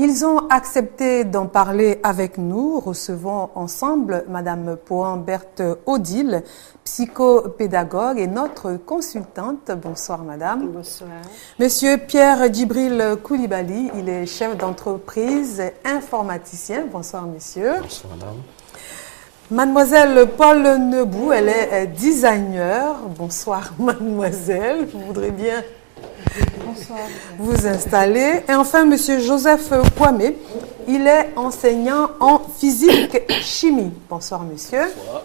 Ils ont accepté d'en parler avec nous. Recevons ensemble Madame Pohan-Berthe Odile, psychopédagogue et notre consultante. Bonsoir Madame. Bonsoir. Monsieur Pierre Djibril Koulibaly, il est chef d'entreprise, informaticien. Bonsoir monsieur. Bonsoir Madame. Mademoiselle Paul Nebou, elle est designer. Bonsoir mademoiselle, vous voudrez bien Bonsoir. vous installer. Et enfin, monsieur Joseph Kwame, il est enseignant en physique-chimie. Bonsoir monsieur. Bonsoir.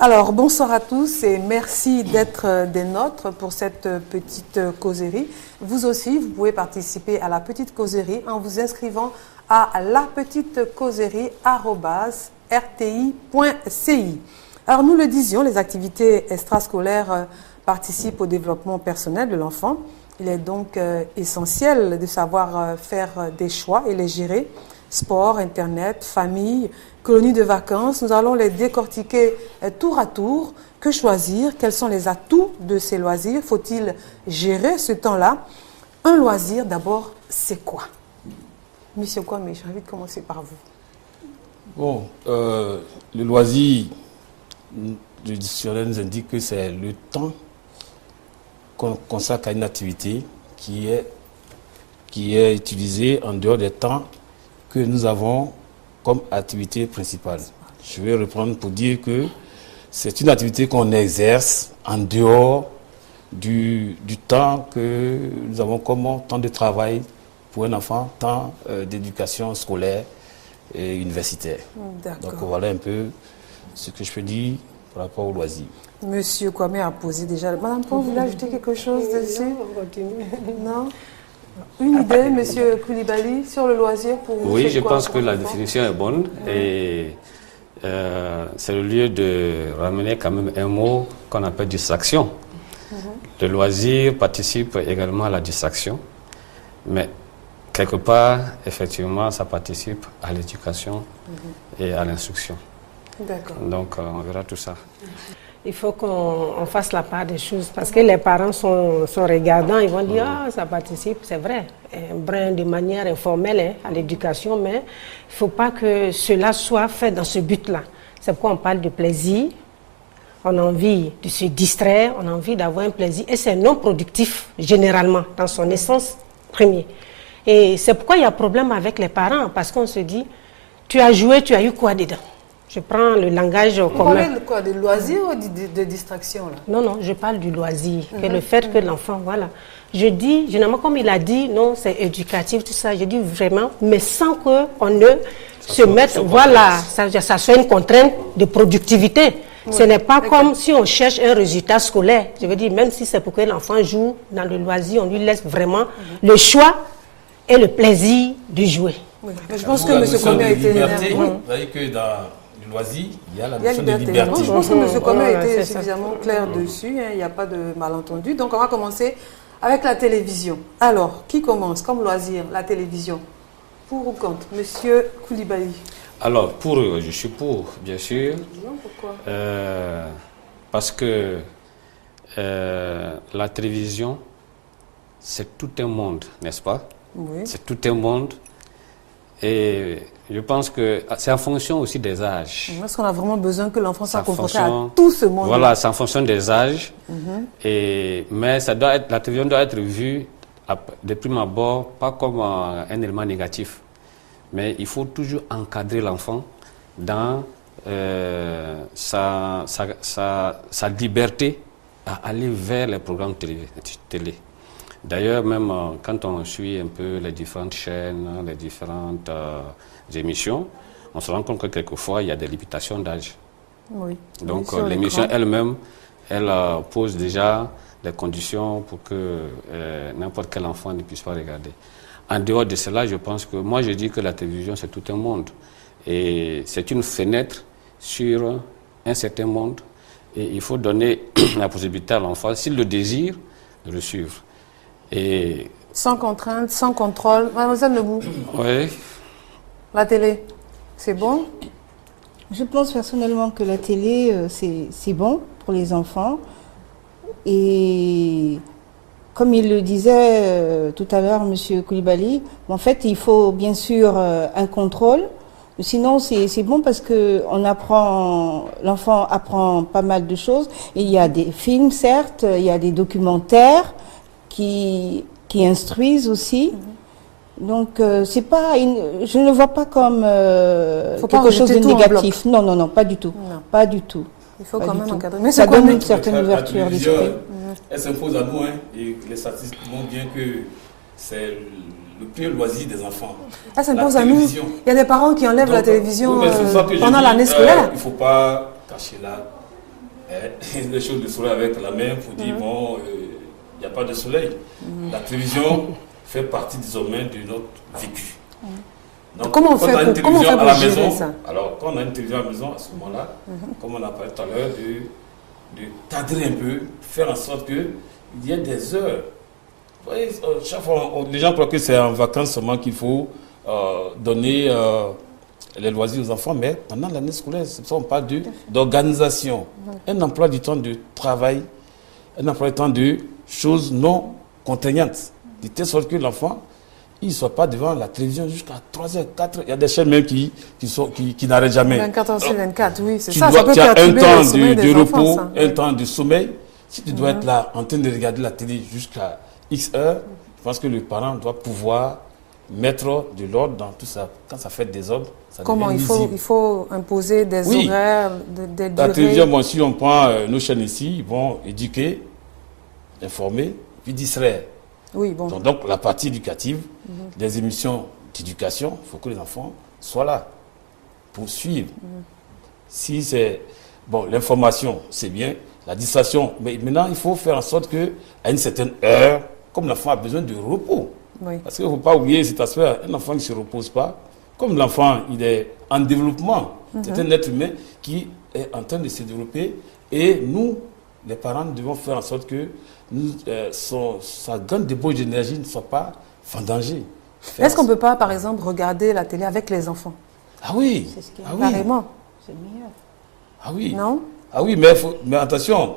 Alors, bonsoir à tous et merci d'être des nôtres pour cette petite causerie. Vous aussi, vous pouvez participer à la petite causerie en vous inscrivant à lapetitecauserie@rti.ci. Alors, nous le disions, les activités extrascolaires participent au développement personnel de l'enfant. Il est donc essentiel de savoir faire des choix et les gérer. Sport, Internet, famille, colonies de vacances, nous allons les décortiquer tour à tour. Que choisir? Quels sont les atouts de ces loisirs? Faut-il gérer ce temps-là? Un loisir, d'abord, c'est quoi? Monsieur Kwame, j'ai envie de commencer par vous. Bon, le loisir, le dictionnaire nous indique que c'est le temps qu'on consacre à une activité qui est utilisée en dehors des temps que nous avons comme activité principale. Je vais reprendre pour dire que c'est une activité qu'on exerce en dehors du temps que nous avons comme temps de travail pour un enfant, temps d'éducation scolaire et universitaire. Donc voilà un peu ce que je peux dire par rapport au loisir. Monsieur Kwame a posé déjà. Madame Pon, vous voulez ajouter quelque chose dessus? Non, on continue. Non? Une idée, monsieur Koulibaly, sur le loisir pour vous? Oui, je pense que la définition est bonne et c'est le lieu de ramener quand même un mot qu'on appelle distraction. Le loisir participe également à la distraction, mais quelque part, effectivement, ça participe à l'éducation et à l'instruction. D'accord. Donc, on verra tout ça. Il faut qu'on fasse la part des choses parce que les parents sont regardants, ils vont dire ah ça participe, c'est vrai, de manière informelle à l'éducation, mais il ne faut pas que cela soit fait dans ce but-là. C'est pourquoi on parle de plaisir, on a envie de se distraire, on a envie d'avoir un plaisir et c'est non productif généralement dans son essence première. Et c'est pourquoi il y a problème avec les parents parce qu'on se dit tu as joué, tu as eu quoi dedans? Je prends le langage commun. Vous parlez de quoi? De loisir ou de distraction là? Non, non, je parle du loisir. Que le fait que l'enfant, voilà. Je dis, généralement, comme il a dit, non, c'est éducatif, tout ça. Je dis vraiment, mais sans qu'on ne se mette, voilà, ça soit une contrainte de productivité. Oui, ce n'est pas comme si on cherche un résultat scolaire. Je veux dire, même si c'est pour que l'enfant joue dans le loisir, on lui laisse vraiment le choix et le plaisir de jouer. Oui. Mais je pense que M. Kwame a été énervé. Vous voyez que dans le loisir, il y a la notion de liberté. Je pense que M. Kwame a été suffisamment clair dessus, hein, il n'y a pas de malentendu. Donc on va commencer avec la télévision. Alors, qui commence comme loisir, la télévision? Pour ou contre? Monsieur Koulibaly. Alors, je suis pour, bien sûr. Pourquoi? Parce que la télévision, c'est tout un monde, n'est-ce pas? Oui. C'est tout un monde. Et je pense que c'est en fonction aussi des âges. Est-ce qu'on a vraiment besoin que l'enfant soit confronté à tout ce monde? Voilà, c'est en fonction des âges. Mais la télévision doit être vue de prime abord, pas comme un élément négatif. Mais il faut toujours encadrer l'enfant dans sa liberté à aller vers les programmes télé. D'ailleurs, même quand on suit un peu les différentes chaînes, les différentes émissions, on se rend compte que quelquefois, il y a des limitations d'âge. Oui. Donc, l'émission elle-même, elle pose déjà des conditions pour que n'importe quel enfant ne puisse pas regarder. En dehors de cela, je pense que, moi je dis que la télévision, c'est tout un monde. Et c'est une fenêtre sur un certain monde. Et il faut donner la possibilité à l'enfant, s'il le désire, de le suivre. Et sans contrainte, sans contrôle. Mademoiselle Lebou. Oui. La télé, c'est bon? Je pense personnellement que la télé, c'est bon pour les enfants. Et comme il le disait tout à l'heure, M. Koulibaly, en fait, il faut bien sûr un contrôle. Sinon, c'est bon parce que l'enfant apprend pas mal de choses. Et il y a des films, certes, il y a des documentaires qui instruisent aussi. Donc, c'est pas, je ne le vois pas comme quelque chose de négatif. Non, non, non, pas du tout. Non. Pas du tout. Il faut Pas quand du même tout. encadrer. Mais Ça c'est quoi donne le- une certaine ouverture d'esprit. Elle s'impose à nous, et les statistiques montrent bien que c'est le pire loisir des enfants. Elle s'impose La à nous. télévision. Il y a des parents qui enlèvent la Donc, télévision oui, mais c'est ça que je pendant dis, l'année scolaire. il ne faut pas cacher là les choses de soleil avec la main pour dire bon, il n'y a pas de soleil. La télévision fait partie désormais de notre vécu. Donc, Comment on quand fait a une pour- comment on télévision fait à pour la gérer maison, ça? alors quand on a une télévision à la maison, à ce moment-là, comme on a parlé tout à l'heure, de cadrer un peu, faire en sorte qu'il y ait des heures. Vous voyez, chaque fois, les gens croient que c'est en vacances seulement qu'il faut donner les loisirs aux enfants, mais pendant l'année scolaire, c'est pour ça qu'on parle d'organisation. Un emploi du temps de travail, un emploi du temps de choses non contraignantes. De telle sorte que l'enfant, il ne soit pas devant la télévision jusqu'à 3h, 4h. Il y a des chaînes même qui n'arrêtent jamais. 24 heures sur 24, oui, c'est Tu ça. dois, Ça peut tu as un perturber temps le sommeil de des repos, enfants, ça. un temps de sommeil. Si tu dois être là en train de regarder la télé jusqu'à X heures, je pense que le parent doit pouvoir mettre de l'ordre dans tout ça. Quand ça fait des ordres, ça Comment devient il faut, lisible. il faut imposer des Oui. horaires, des La télévision, durées. bon, si on prend nos chaînes ici, ils vont éduquer, informer, puis distraire. Oui, bon. Donc la partie éducative, des émissions d'éducation, il faut que les enfants soient là pour suivre. Si c'est... Bon, l'information, c'est bien. La distraction, mais maintenant, il faut faire en sorte qu'à une certaine heure, comme l'enfant a besoin de repos, Oui. parce qu'il ne faut pas oublier cet aspect, un enfant qui ne se repose pas, comme l'enfant, il est en développement, c'est un être humain qui est en train de se développer, et nous, les parents, devons faire en sorte que sa grande débauche d'énergie ne soit pas vendangée. Est-ce qu'on ne peut pas, par exemple, regarder la télé avec les enfants? Ah oui, C'est ce qui est ah oui, Carrément. C'est meilleur. ah oui. Non? Ah oui, mais attention,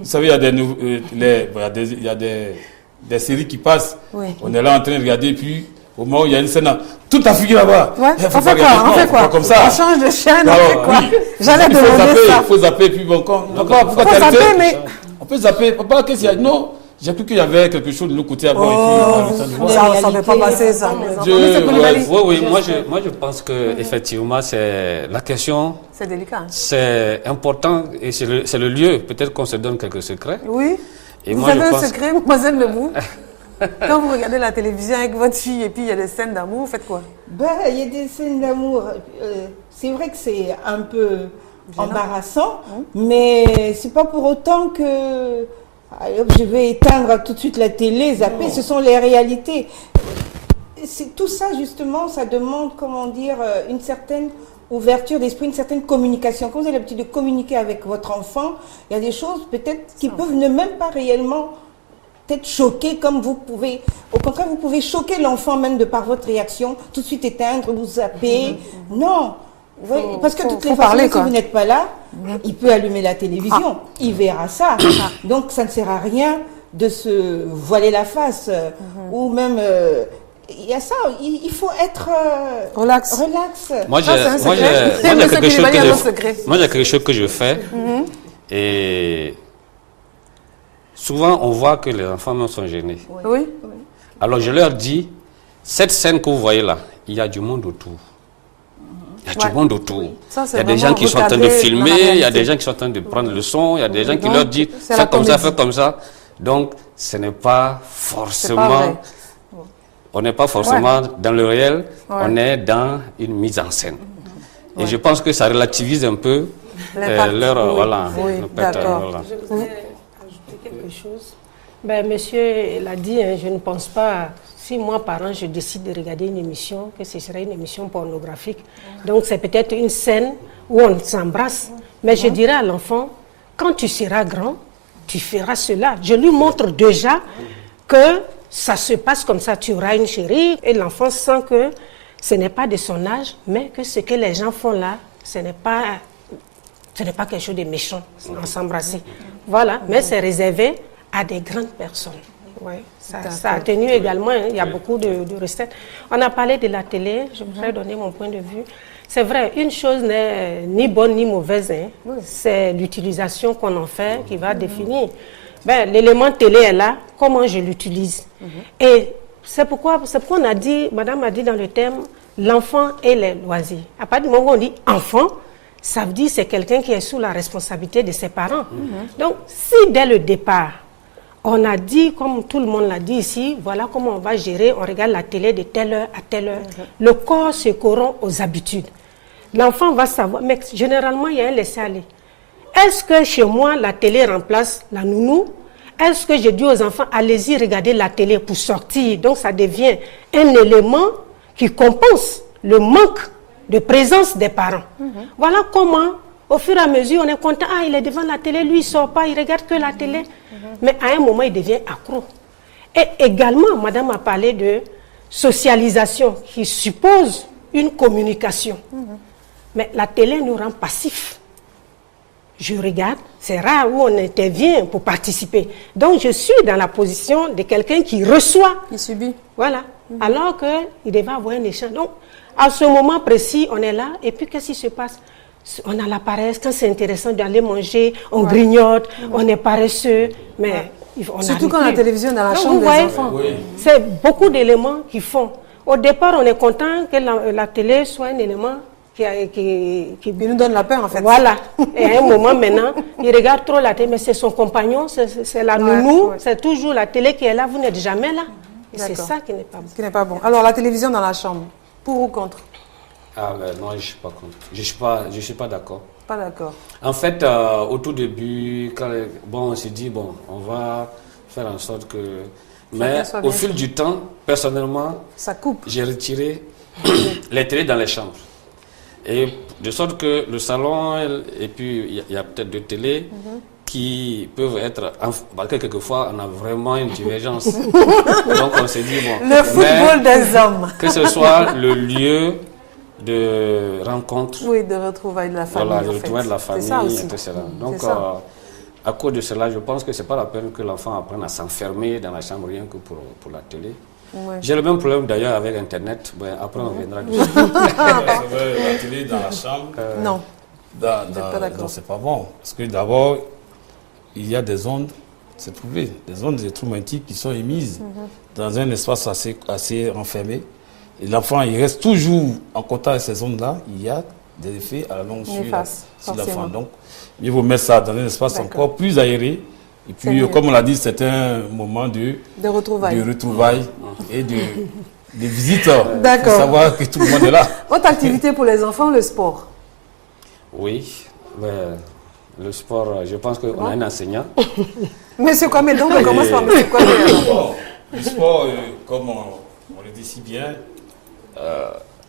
vous savez, il y a des séries qui passent. Oui. On est là en train de regarder, puis au moment où il y a une scène, tout a figuré là-bas. Ouais. Eh, faut On pas fait quoi? regarder. On Non, fait faut quoi? pas comme ça. On change de chaîne, on Alors, fait quoi? oui. J'allais Il faut demander zapper, ça. il faut zapper, puis bon, pourquoi Faut t'arrêter? zapper, mais- On peut zapper. Papa, qu'est-ce qu'il y a? Non, j'ai cru qu'il y avait quelque chose de l'autre côté à boire, et puis on a le temps de voir. Ça ne peut pas passer, ça. les enfants. Je- Monsieur Koulibaly, ouais, Oui, moi je pense que effectivement c'est la question, c'est délicat. hein. c'est important et c'est le lieu. Peut-être qu'on se donne quelques secrets. Oui. Et Vous moi, avez je un pense- secret, mademoiselle Lebou? Quand vous regardez la télévision avec votre fille et puis il y a des scènes d'amour, vous faites quoi? Ben, il y a des scènes d'amour. C'est vrai que c'est un peu embarrassant, mais c'est pas pour autant que allez, hop, je vais éteindre tout de suite la télé, zapper. Ce sont les réalités. C'est tout ça justement, ça demande, comment dire, une certaine ouverture d'esprit, une certaine communication. Quand vous avez l'habitude de communiquer avec votre enfant, il y a des choses peut-être qui peuvent ne même pas réellement peut-être choquer comme vous pouvez. Au contraire, vous pouvez choquer l'enfant même de par votre réaction, tout de suite éteindre, vous zapper. Non. Oui, parce que de toutes les façons, parler, si quoi. vous n'êtes pas là, il peut allumer la télévision, il verra ça. Donc ça ne sert à rien de se voiler la face. Ou même, il y a ça, il faut être Relax. relax. Moi, Ça, c'est un secret. j'ai Monsieur quelque chose Koulibaly que a je un secret. moi, j'ai quelque chose que je fais. Et souvent, on voit que les enfants même sont gênés. Oui. Alors, je leur dis, cette scène que vous voyez là, il y a du monde autour. Il y a Ouais. du monde autour. Ça, c'est Il y a des vraiment gens qui sont en train de recadré dans la filmer, il y a réalité. des gens qui sont en train de prendre le son, il y a des gens qui Donc, leur disent, c'est la fais comme ça, comédie. fais comme ça. Donc, ce n'est pas C'est forcément... pas vrai. On n'est pas forcément dans le réel, Ouais. on est dans une mise en scène. Et je pense que ça relativise un peu L'impact. leur... Oui. Voilà, Oui, l'impact, d'accord. voilà. Je voudrais ajouter quelque chose. Ben, monsieur l'a dit, hein, je ne pense pas, si moi, parent, je décide de regarder une émission, que ce serait une émission pornographique. Donc, c'est peut-être une scène où on s'embrasse. Mais je dirais à l'enfant, quand tu seras grand, tu feras cela. Je lui montre déjà que ça se passe comme ça. Tu auras une chérie et l'enfant sent que ce n'est pas de son âge, mais que ce que les gens font là, ce n'est pas quelque chose de méchant, en s'embrasser. Voilà, mais c'est réservé à des grandes personnes. Ça atténue également, hein. Il y a beaucoup de recettes. On a parlé de la télé, je voudrais donner mon point de vue. C'est vrai, une chose n'est ni bonne ni mauvaise, hein. C'est l'utilisation qu'on en fait qui va définir. Ben, l'élément télé est là, comment je l'utilise. Et c'est pourquoi on a dit, madame a dit dans le thème, l'enfant et les loisirs. À partir du moment où on dit enfant, ça veut dire que c'est quelqu'un qui est sous la responsabilité de ses parents. Donc, si dès le départ, on a dit, comme tout le monde l'a dit ici, voilà comment on va gérer, on regarde la télé de telle heure à telle heure. Le corps se corrompt aux habitudes. L'enfant va savoir, mais généralement, il y a un laisser-aller. Est-ce que chez moi, la télé remplace la nounou? Est-ce que je dis aux enfants, allez-y regarder la télé pour sortir? Donc, ça devient un élément qui compense le manque de présence des parents. Voilà comment, au fur et à mesure, on est content. Ah, il est devant la télé, lui, il ne sort pas, il regarde que la télé. Mais à un moment, il devient accro. Et également, madame a parlé de socialisation qui suppose une communication. Mais la télé nous rend passifs. Je regarde, c'est rare où on intervient pour participer. Donc, je suis dans la position de quelqu'un qui reçoit. Qui subit. Voilà. Alors qu'il devait avoir un échange. Donc, à ce moment précis, on est là. Et puis, qu'est-ce qui se passe? On a la paresse. Quand c'est intéressant d'aller manger, on grignote, on est paresseux. Mais on surtout quand la télévision est dans la chambre des enfants. C'est beaucoup d'éléments qui font. Au départ, on est content que la télé soit un élément qui nous donne la peur, en fait. Voilà. Et à un moment, maintenant, il regarde trop la télé, mais c'est son compagnon, c'est la nounou, c'est toujours la télé qui est là, vous n'êtes jamais là. Et c'est ça qui n'est pas bon. Ce qui n'est pas bon. Alors, la télévision dans la chambre, pour ou contre? Ah, ben, non, je ne suis pas contre. Je ne suis pas d'accord. Pas d'accord. En fait, au tout début, on s'est dit, on va faire en sorte que... Mais au fil du temps, personnellement, ça coupe. J'ai retiré les télés dans les chambres. Et de sorte que le salon, et puis il y a peut-être deux télés qui peuvent être... quelquefois, on a vraiment une divergence. Donc on s'est dit, le football des hommes. Que ce soit le lieu de rencontre. Oui, de retrouvailles de la famille. Voilà, de retrouvailles de la famille, etc. Donc, à cause de cela, je pense que ce n'est pas la peine que l'enfant apprenne à s'enfermer dans la chambre rien que pour la télé. Ouais. J'ai le même problème d'ailleurs avec Internet. Après, on viendra dessus. La télé dans la chambre, non. Non, c'est pas bon. Parce que d'abord, il y a des ondes, c'est prouvé, des ondes électromagnétiques qui sont émises dans un espace assez renfermé. Et l'enfant, il reste toujours en contact avec ces ondes-là. Il y a des effets à la longue sur l'enfant. Donc, il faut mettre ça dans un espace encore plus aéré. Et puis, comme on l'a dit, c'est un moment de retrouvailles et de visiteurs. D'accord. Pour savoir que tout le monde est là. Autre activité pour les enfants, le sport. Oui, le sport, je pense qu'on a un enseignant. Monsieur Kwame, donc on commence par Monsieur Kwame. Le sport, comme on le dit si bien,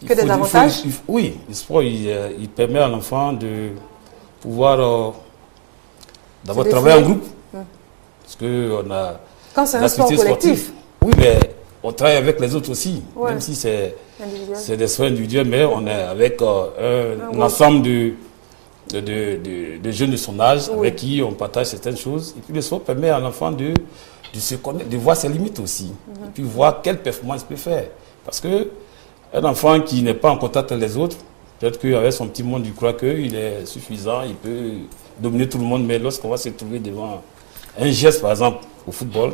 des avantages. Oui, le sport, il permet à l'enfant de pouvoir d'abord travailler en groupe. Parce qu'on a... Quand c'est un sport collectif. Oui, mais on travaille avec les autres aussi. Même si c'est des sports individuels, mais on est avec un ensemble de jeunes de son âge avec qui on partage certaines choses. Et puis le sport permet à l'enfant de se connaître, de voir ses limites aussi. Et puis voir quelle performance il peut faire. Parce qu'un enfant qui n'est pas en contact avec les autres, peut-être qu'avec son petit monde, il croit qu'il est suffisant, il peut dominer tout le monde, mais lorsqu'on va se trouver devant un geste, par exemple, au football,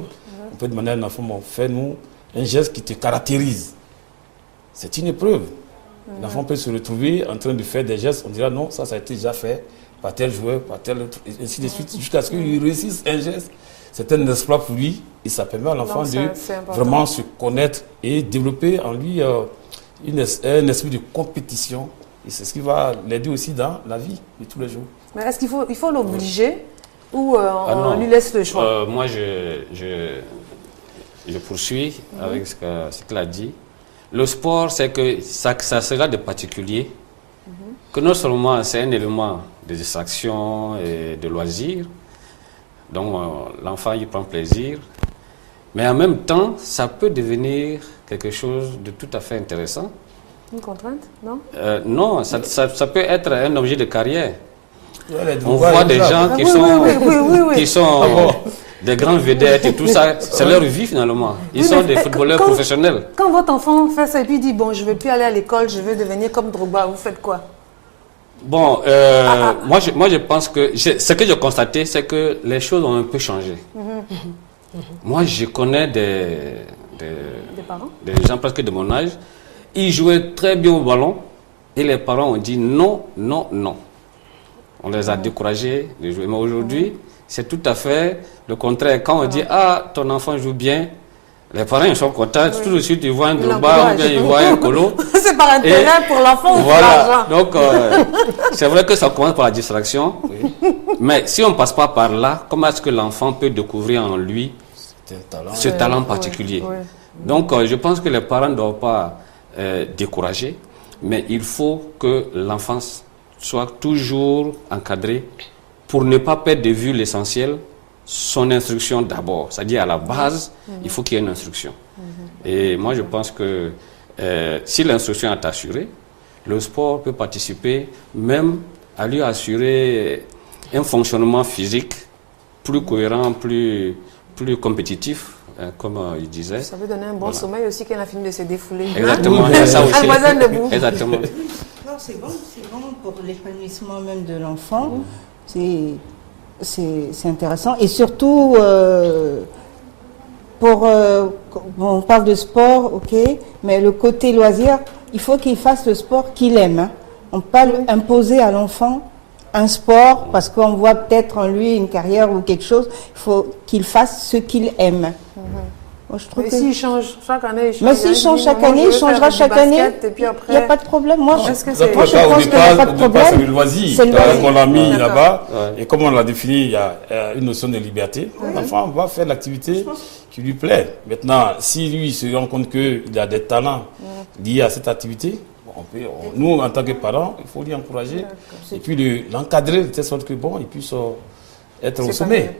on peut demander à un enfant, fais-nous un geste qui te caractérise. C'est une épreuve. L'enfant peut se retrouver en train de faire des gestes, on dira non, ça a été déjà fait par tel joueur, par tel autre, et ainsi de suite, jusqu'à ce qu'il réussisse un geste. C'est un exploit pour lui, et ça permet à l'enfant de vraiment se connaître et développer en lui un esprit de compétition. Et c'est ce qui va l'aider aussi dans la vie de tous les jours. Mais est-ce qu'il faut l'obliger ou on lui laisse le choix? Moi, je poursuis avec ce qu'il a dit. Le sport, c'est que ça sera de particulier, que non seulement c'est un élément de distraction et de loisir, donc l'enfant y prend plaisir, mais en même temps, ça peut devenir quelque chose de tout à fait intéressant. Une contrainte, non? Non, ça peut être un objet de carrière. On voit des gens des grandes vedettes et tout ça. C'est leur vie finalement. Ils sont des footballeurs professionnels. Quand votre enfant fait ça et puis dit, bon, je ne veux plus aller à l'école, je veux devenir comme Drogba, vous faites quoi? Bon, moi je pense que ce que j'ai constaté, c'est que les choses ont un peu changé. Moi, je connais des gens presque de mon âge. Ils jouaient très bien au ballon et les parents ont dit non, non, non. On les a découragés de jouer. Mais aujourd'hui, c'est tout à fait le contraire. Quand on dit ah, ton enfant joue bien, les parents ils sont contents. Tout de suite, ils voient un Drogba ou bien ils voient un Colo. C'est par intérêt pour l'enfant ou pour voilà. l'argent. Donc, c'est vrai que ça commence par la distraction. Oui. Mais si on ne passe pas par là, comment est-ce que l'enfant peut découvrir en lui ce talent particulier? Donc, je pense que les parents ne doivent pas décourager, mais il faut que l'enfant soit toujours encadré pour ne pas perdre de vue l'essentiel, son instruction d'abord. C'est-à-dire à la base, il faut qu'il y ait une instruction. Et moi, je pense que si l'instruction est assurée, le sport peut participer même à lui assurer un fonctionnement physique plus cohérent, plus compétitif, comme il disait. Ça peut donner un bon sommeil aussi quand la fini de se défouler. Exactement, c'est ça aussi. Exactement. Non, c'est bon pour l'épanouissement même de l'enfant. C'est intéressant. Et surtout, on parle de sport, ok, mais le côté loisir, il faut qu'il fasse le sport qu'il aime. Hein. On ne peut pas imposer à l'enfant un sport parce qu'on voit peut-être en lui une carrière ou quelque chose. Il faut qu'il fasse ce qu'il aime. Moi, je trouve s'il change chaque année, il change. Mais s'il change chaque année, il changera chaque année. Il n'y a pas de problème. Moi, je pense qu'il n'y a pas de problème. C'est le loisir. On l'a mis là-bas. Et comme on l'a défini, il y a une notion de liberté. L'enfant va faire l'activité qui lui plaît. Maintenant, si lui se rend compte qu'il a des talents liés à cette activité, nous, en tant que parents, il faut lui encourager et puis l'encadrer de telle sorte que il puisse être au sommet,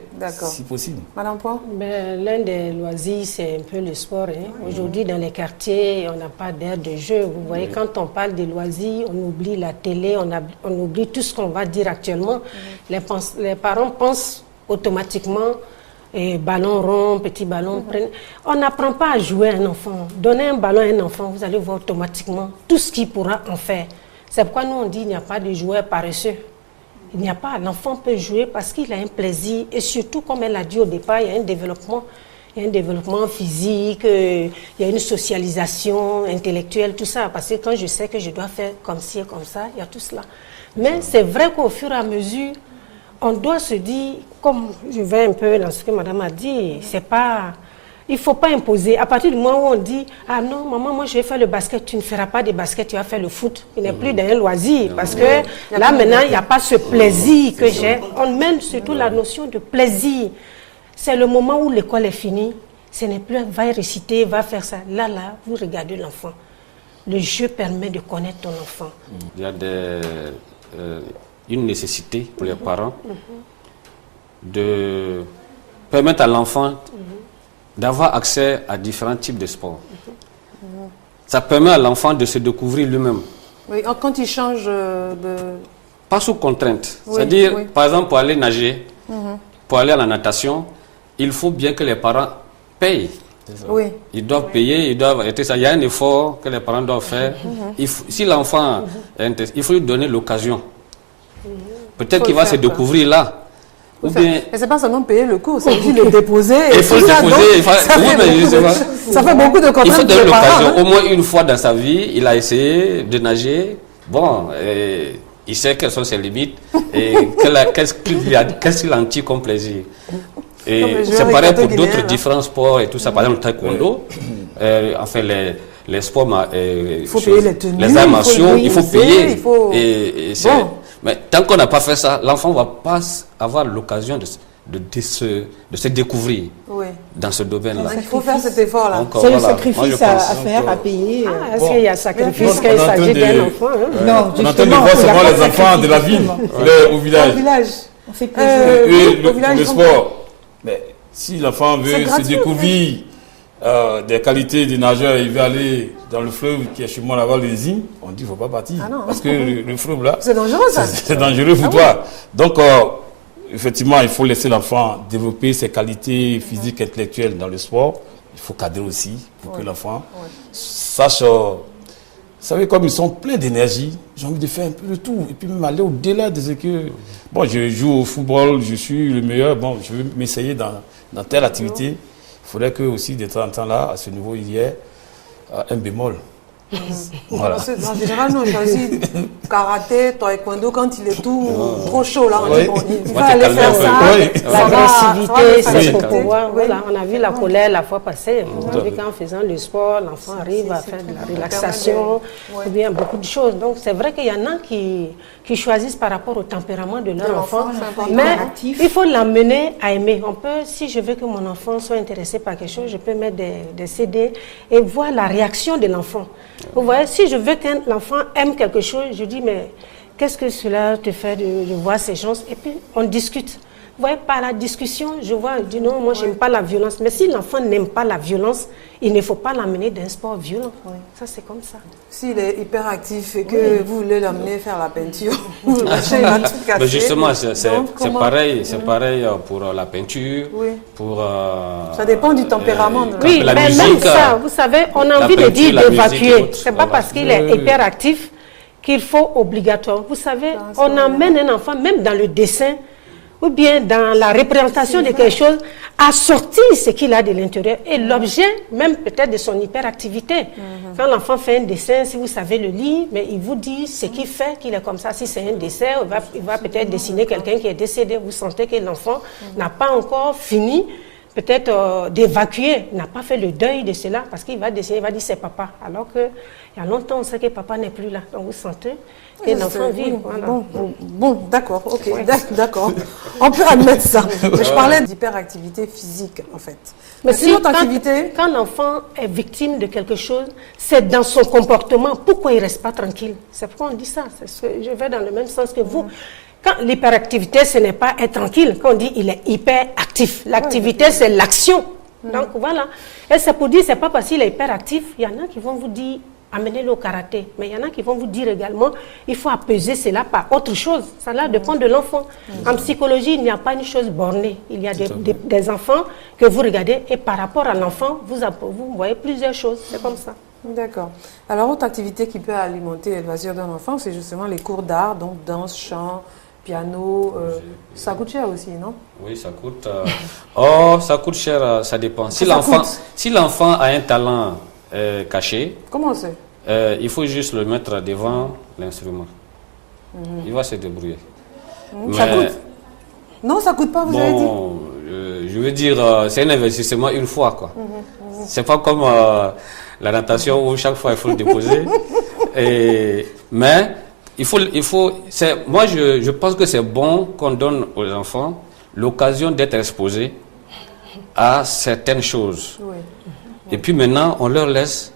si possible. Madame Poin? L'un des loisirs, c'est un peu le sport. Hein. Aujourd'hui, dans les quartiers, on n'a pas d'aire de jeu. Vous voyez, quand on parle des loisirs, on oublie la télé, on oublie tout ce qu'on va dire actuellement. Les parents pensent automatiquement ballon rond, petit ballon. On n'apprend pas à jouer à un enfant. Donnez un ballon à un enfant, vous allez voir automatiquement tout ce qu'il pourra en faire. C'est pourquoi nous, on dit qu'il n'y a pas de joueurs paresseux. Il n'y a pas. L'enfant peut jouer parce qu'il a un plaisir. Et surtout, comme elle a dit au départ, il y a un développement. Il y a un développement physique, il y a une socialisation intellectuelle, tout ça. Parce que quand je sais que je dois faire comme ci et comme ça, il y a tout cela. Mais c'est vrai qu'au fur et à mesure, on doit se dire, comme je vais un peu dans ce que madame a dit, c'est pas... Il ne faut pas imposer. À partir du moment où on dit « Ah non, maman, moi je vais faire le basket, tu ne feras pas de basket, tu vas faire le foot. » Il n'est plus dans un loisir. Parce que là, maintenant, il n'y a pas ce plaisir que j'ai. On mène surtout la notion de plaisir. C'est le moment où l'école est finie. Ce n'est plus « Va réciter, va faire ça ». Là, vous regardez l'enfant. Le jeu permet de connaître ton enfant. Il y a une nécessité pour les parents de permettre à l'enfant d'avoir accès à différents types de sports. Ça permet à l'enfant de se découvrir lui-même. Oui, quand il change de... Pas sous contrainte. C'est-à-dire, par exemple, pour aller nager, pour aller à la natation, il faut bien que les parents payent. Oui. Ils doivent payer, ils doivent arrêter ça. Il y a un effort que les parents doivent faire. Si l'enfant est intéressé, il faut lui donner l'occasion. Peut-être qu'il va se découvrir là. Ou bien... Mais c'est pas seulement payer le cours, c'est aussi le déposer. Il faut le déposer. Ça fait beaucoup de contraintes. Il faut donner l'occasion. Au moins une fois dans sa vie, il a essayé de nager. Bon, il sait quelles sont ses limites et qu'est-ce qu'il en tire comme plaisir. Et c'est pareil pour d'autres différents sports et tout ça. Par exemple, le taekwondo, enfin les sports, il faut payer les tenues, les arts martiaux, il faut payer. Mais tant qu'on n'a pas fait ça, l'enfant ne va pas avoir l'occasion de se découvrir dans ce domaine-là. Il faut faire cet effort-là. C'est le sacrifice à faire, à payer. Est-ce qu'il y a sacrifice quand il s'agit d'un enfant? Non, on entend de voir seulement les enfants de la ville, au village. On fait plaisir. Le sport. Mais si l'enfant veut se découvrir des qualités de nageur, il veut aller dans le fleuve qui est chez moi là-bas, les Zines, on dit qu'il ne faut pas partir. Parce que le fleuve là, c'est dangereux ça. C'est dangereux pour toi. Donc, effectivement, il faut laisser l'enfant développer ses qualités physiques et intellectuelles dans le sport. Il faut cadrer aussi pour que l'enfant sache... Vous savez, comme ils sont pleins d'énergie, j'ai envie de faire un peu de tout. Et puis même aller au-delà de ce que... Bon, je joue au football, je suis le meilleur. Bon, je veux m'essayer dans telle activité. Il faudrait que aussi, de temps en temps, là, à ce niveau, il y ait un bémol. Voilà. En général, nous, on choisit karaté, taekwondo, quand il est trop chaud, là, on dit, bon, il va aller faire ça. L'agressivité, c'est pour pouvoir. Voilà, on a vu la colère la fois passée. On a vu qu'en faisant le sport, l'enfant arrive à faire de la relaxation, ou bien beaucoup de choses. Donc, c'est vrai qu'il y en a qui choisissent par rapport au tempérament de leur enfant. Mais il faut l'amener à aimer. On peut, si je veux que mon enfant soit intéressé par quelque chose, je peux mettre des CD et voir la réaction de l'enfant. Vous voyez, si je veux qu'un enfant aime quelque chose, je dis, mais qu'est-ce que cela te fait de voir ces choses? Et puis, on discute. Vous voyez, par la discussion, je vois, je dis non, moi, je n'aime pas la violence. Mais si l'enfant n'aime pas la violence, il ne faut pas l'amener d'un sport violent. Ça, c'est comme ça. S'il est hyperactif et que vous voulez l'amener faire la peinture, vous lâchez, il va tout casser. Mais justement, c'est pareil pour la peinture, pour... ça dépend du tempérament. Oui, mais même ça, vous savez, on a envie de dire d'évacuer. Ce n'est pas parce qu'il est hyperactif qu'il faut obligatoire. Vous savez, on emmène un enfant, même dans le dessin, ou bien dans la représentation de quelque chose, à sortir ce qu'il a de l'intérieur et l'objet même peut-être de son hyperactivité. Quand l'enfant fait un dessin, si vous savez le lire, mais il vous dit ce qu'il fait, qu'il est comme ça. Si c'est un dessin, il va peut-être dessiner quelqu'un qui est décédé. Vous sentez que l'enfant n'a pas encore fini peut-être d'évacuer, n'a pas fait le deuil de cela, parce qu'il va dessiner, il va dire c'est papa. Alors qu'il y a longtemps, on sait que papa n'est plus là. Donc vous sentez que l'enfant vit. Voilà. Bon, d'accord, ok, d'accord. On peut admettre ça. Mais je parlais d'hyperactivité physique, en fait. Mais si quand l'enfant est victime de quelque chose, c'est dans son comportement. Pourquoi il ne reste pas tranquille? C'est pourquoi on dit ça. Je vais dans le même sens que vous. Quand l'hyperactivité, ce n'est pas être tranquille. Quand on dit il est hyperactif, l'activité, c'est l'action. Donc voilà. Et c'est pour dire, c'est pas parce qu'il est hyperactif. Il y en a qui vont vous dire, amenez-le au karaté. Mais il y en a qui vont vous dire également, il faut apaiser cela par autre chose. Ça là dépend de l'enfant. En psychologie, il n'y a pas une chose bornée. Il y a des enfants que vous regardez et par rapport à l'enfant, vous voyez plusieurs choses. C'est comme ça. D'accord. Alors, autre activité qui peut alimenter le loisir d'un enfant, c'est justement les cours d'art, donc danse, chant, piano. Ça coûte cher aussi, non? Oui, ça coûte. Ça coûte cher, ça dépend. Si l'enfant a un talent caché, comment c'est? Il faut juste le mettre devant l'instrument. Il va se débrouiller. Ça coûte? Non, ça ne coûte pas, vous avez dit? Je veux dire, c'est un investissement une fois, quoi. C'est pas comme la natation où chaque fois il faut le déposer. Mais moi je pense que c'est bon qu'on donne aux enfants l'occasion d'être exposés à certaines choses. Et puis maintenant, on leur laisse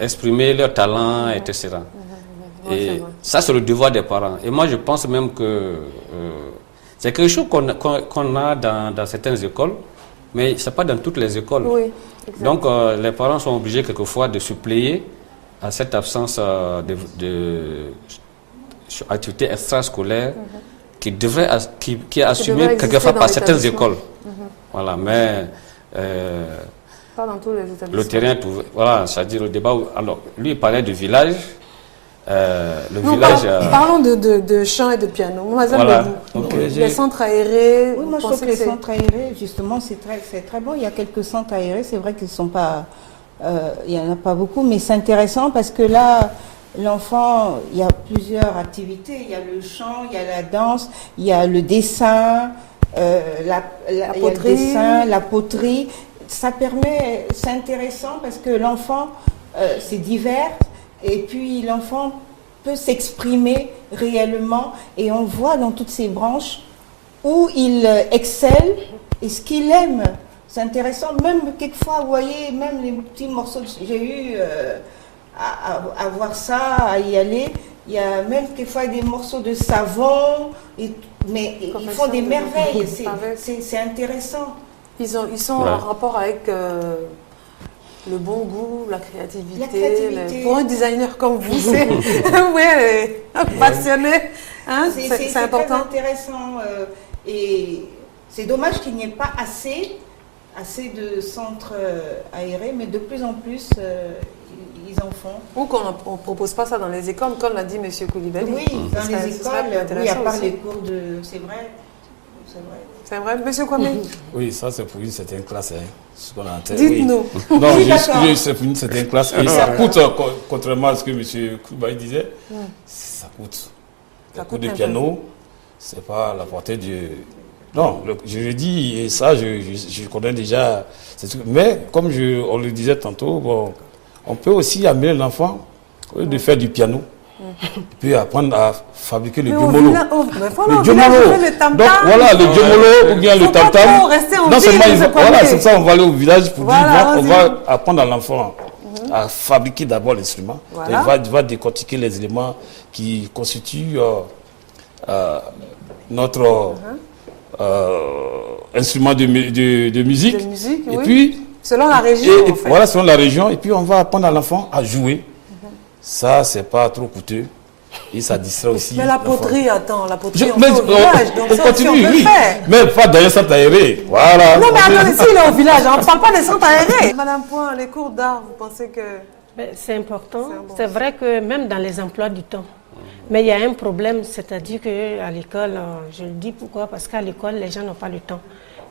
exprimer leur talent, etc. Et ça, c'est le devoir des parents. Et moi, je pense même que c'est quelque chose qu'on a dans certaines écoles, mais ce n'est pas dans toutes les écoles. Donc, les parents sont obligés quelquefois de suppléer à cette absence d'activité extrascolaire qui est assumée quelquefois par certaines écoles. Voilà, mais... pas dans tous les établissements. Le terrain, voilà, c'est-à-dire le débat. Alors, lui, il parlait de village. Parlons de chant et de piano. Voilà. Les centres aérés. Oui, moi je trouve que les centres aérés, justement, c'est très bon. Il y a quelques centres aérés, c'est vrai qu'ils ne sont pas. Il n'y en a pas beaucoup, mais c'est intéressant parce que là, l'enfant, il y a plusieurs activités. Il y a le chant, il y a la danse, il y a le dessin, la poterie. Ça permet, c'est intéressant parce que l'enfant, c'est divers. Et puis l'enfant peut s'exprimer réellement et on voit dans toutes ces branches où il excelle et ce qu'il aime. C'est intéressant, même quelquefois, vous voyez, même les petits morceaux, j'ai eu à voir ça, à y aller. Il y a même quelquefois des morceaux de savon, mais ils font des merveilles, c'est intéressant. Ils sont en rapport avec... Le bon goût, la créativité. La créativité. Pour un designer comme vous, c'est passionné. Hein, c'est important. Très intéressant. Et c'est dommage qu'il n'y ait pas assez de centres aérés, mais de plus en plus, ils en font. Ou qu'on ne propose pas ça dans les écoles, comme l'a dit M. Koulibaly. Oui, dans les écoles, oui, à part les cours de... C'est vrai. C'est vrai, M. Kwame? Oui, ça c'est pour une certaine classe. Hein, ce qu'on a en tête. Dites-nous. Oui. Non, c'est pour une certaine classe. Et ça coûte, contrairement à ce que M. Koulibaly disait, ça coûte. Le coût de piano, ce n'est pas à la portée du... Non, je le dis, et ça, je connais déjà. Mais comme on le disait tantôt, bon, on peut aussi amener l'enfant, au lieu de faire du piano, il peut apprendre à fabriquer le diomolo. Le diomolo. Donc voilà, le diomolo ou bien le tam-tam. Non seulement, voilà, c'est ça, on va aller au village pour dire, on va apprendre à l'enfant à fabriquer d'abord l'instrument. Voilà. Il va décortiquer les éléments qui constituent notre... instrument de musique. Et puis, selon la région. En fait. Voilà, selon la région. Et puis, on va apprendre à l'enfant à jouer. Ça, c'est pas trop coûteux. Et ça distrait aussi. Mais la poterie, attends, la poterie, on continue, oui. Mais pas dans un centre aéré. Voilà. Non, mais attendez, s'il est au village, on ne parle pas des centres aérés. Madame Point, les cours d'art, vous pensez que... C'est important. C'est vrai que même dans les emplois du temps, mais il y a un problème, c'est-à-dire qu'à l'école, je le dis pourquoi, parce qu'à l'école, les gens n'ont pas le temps.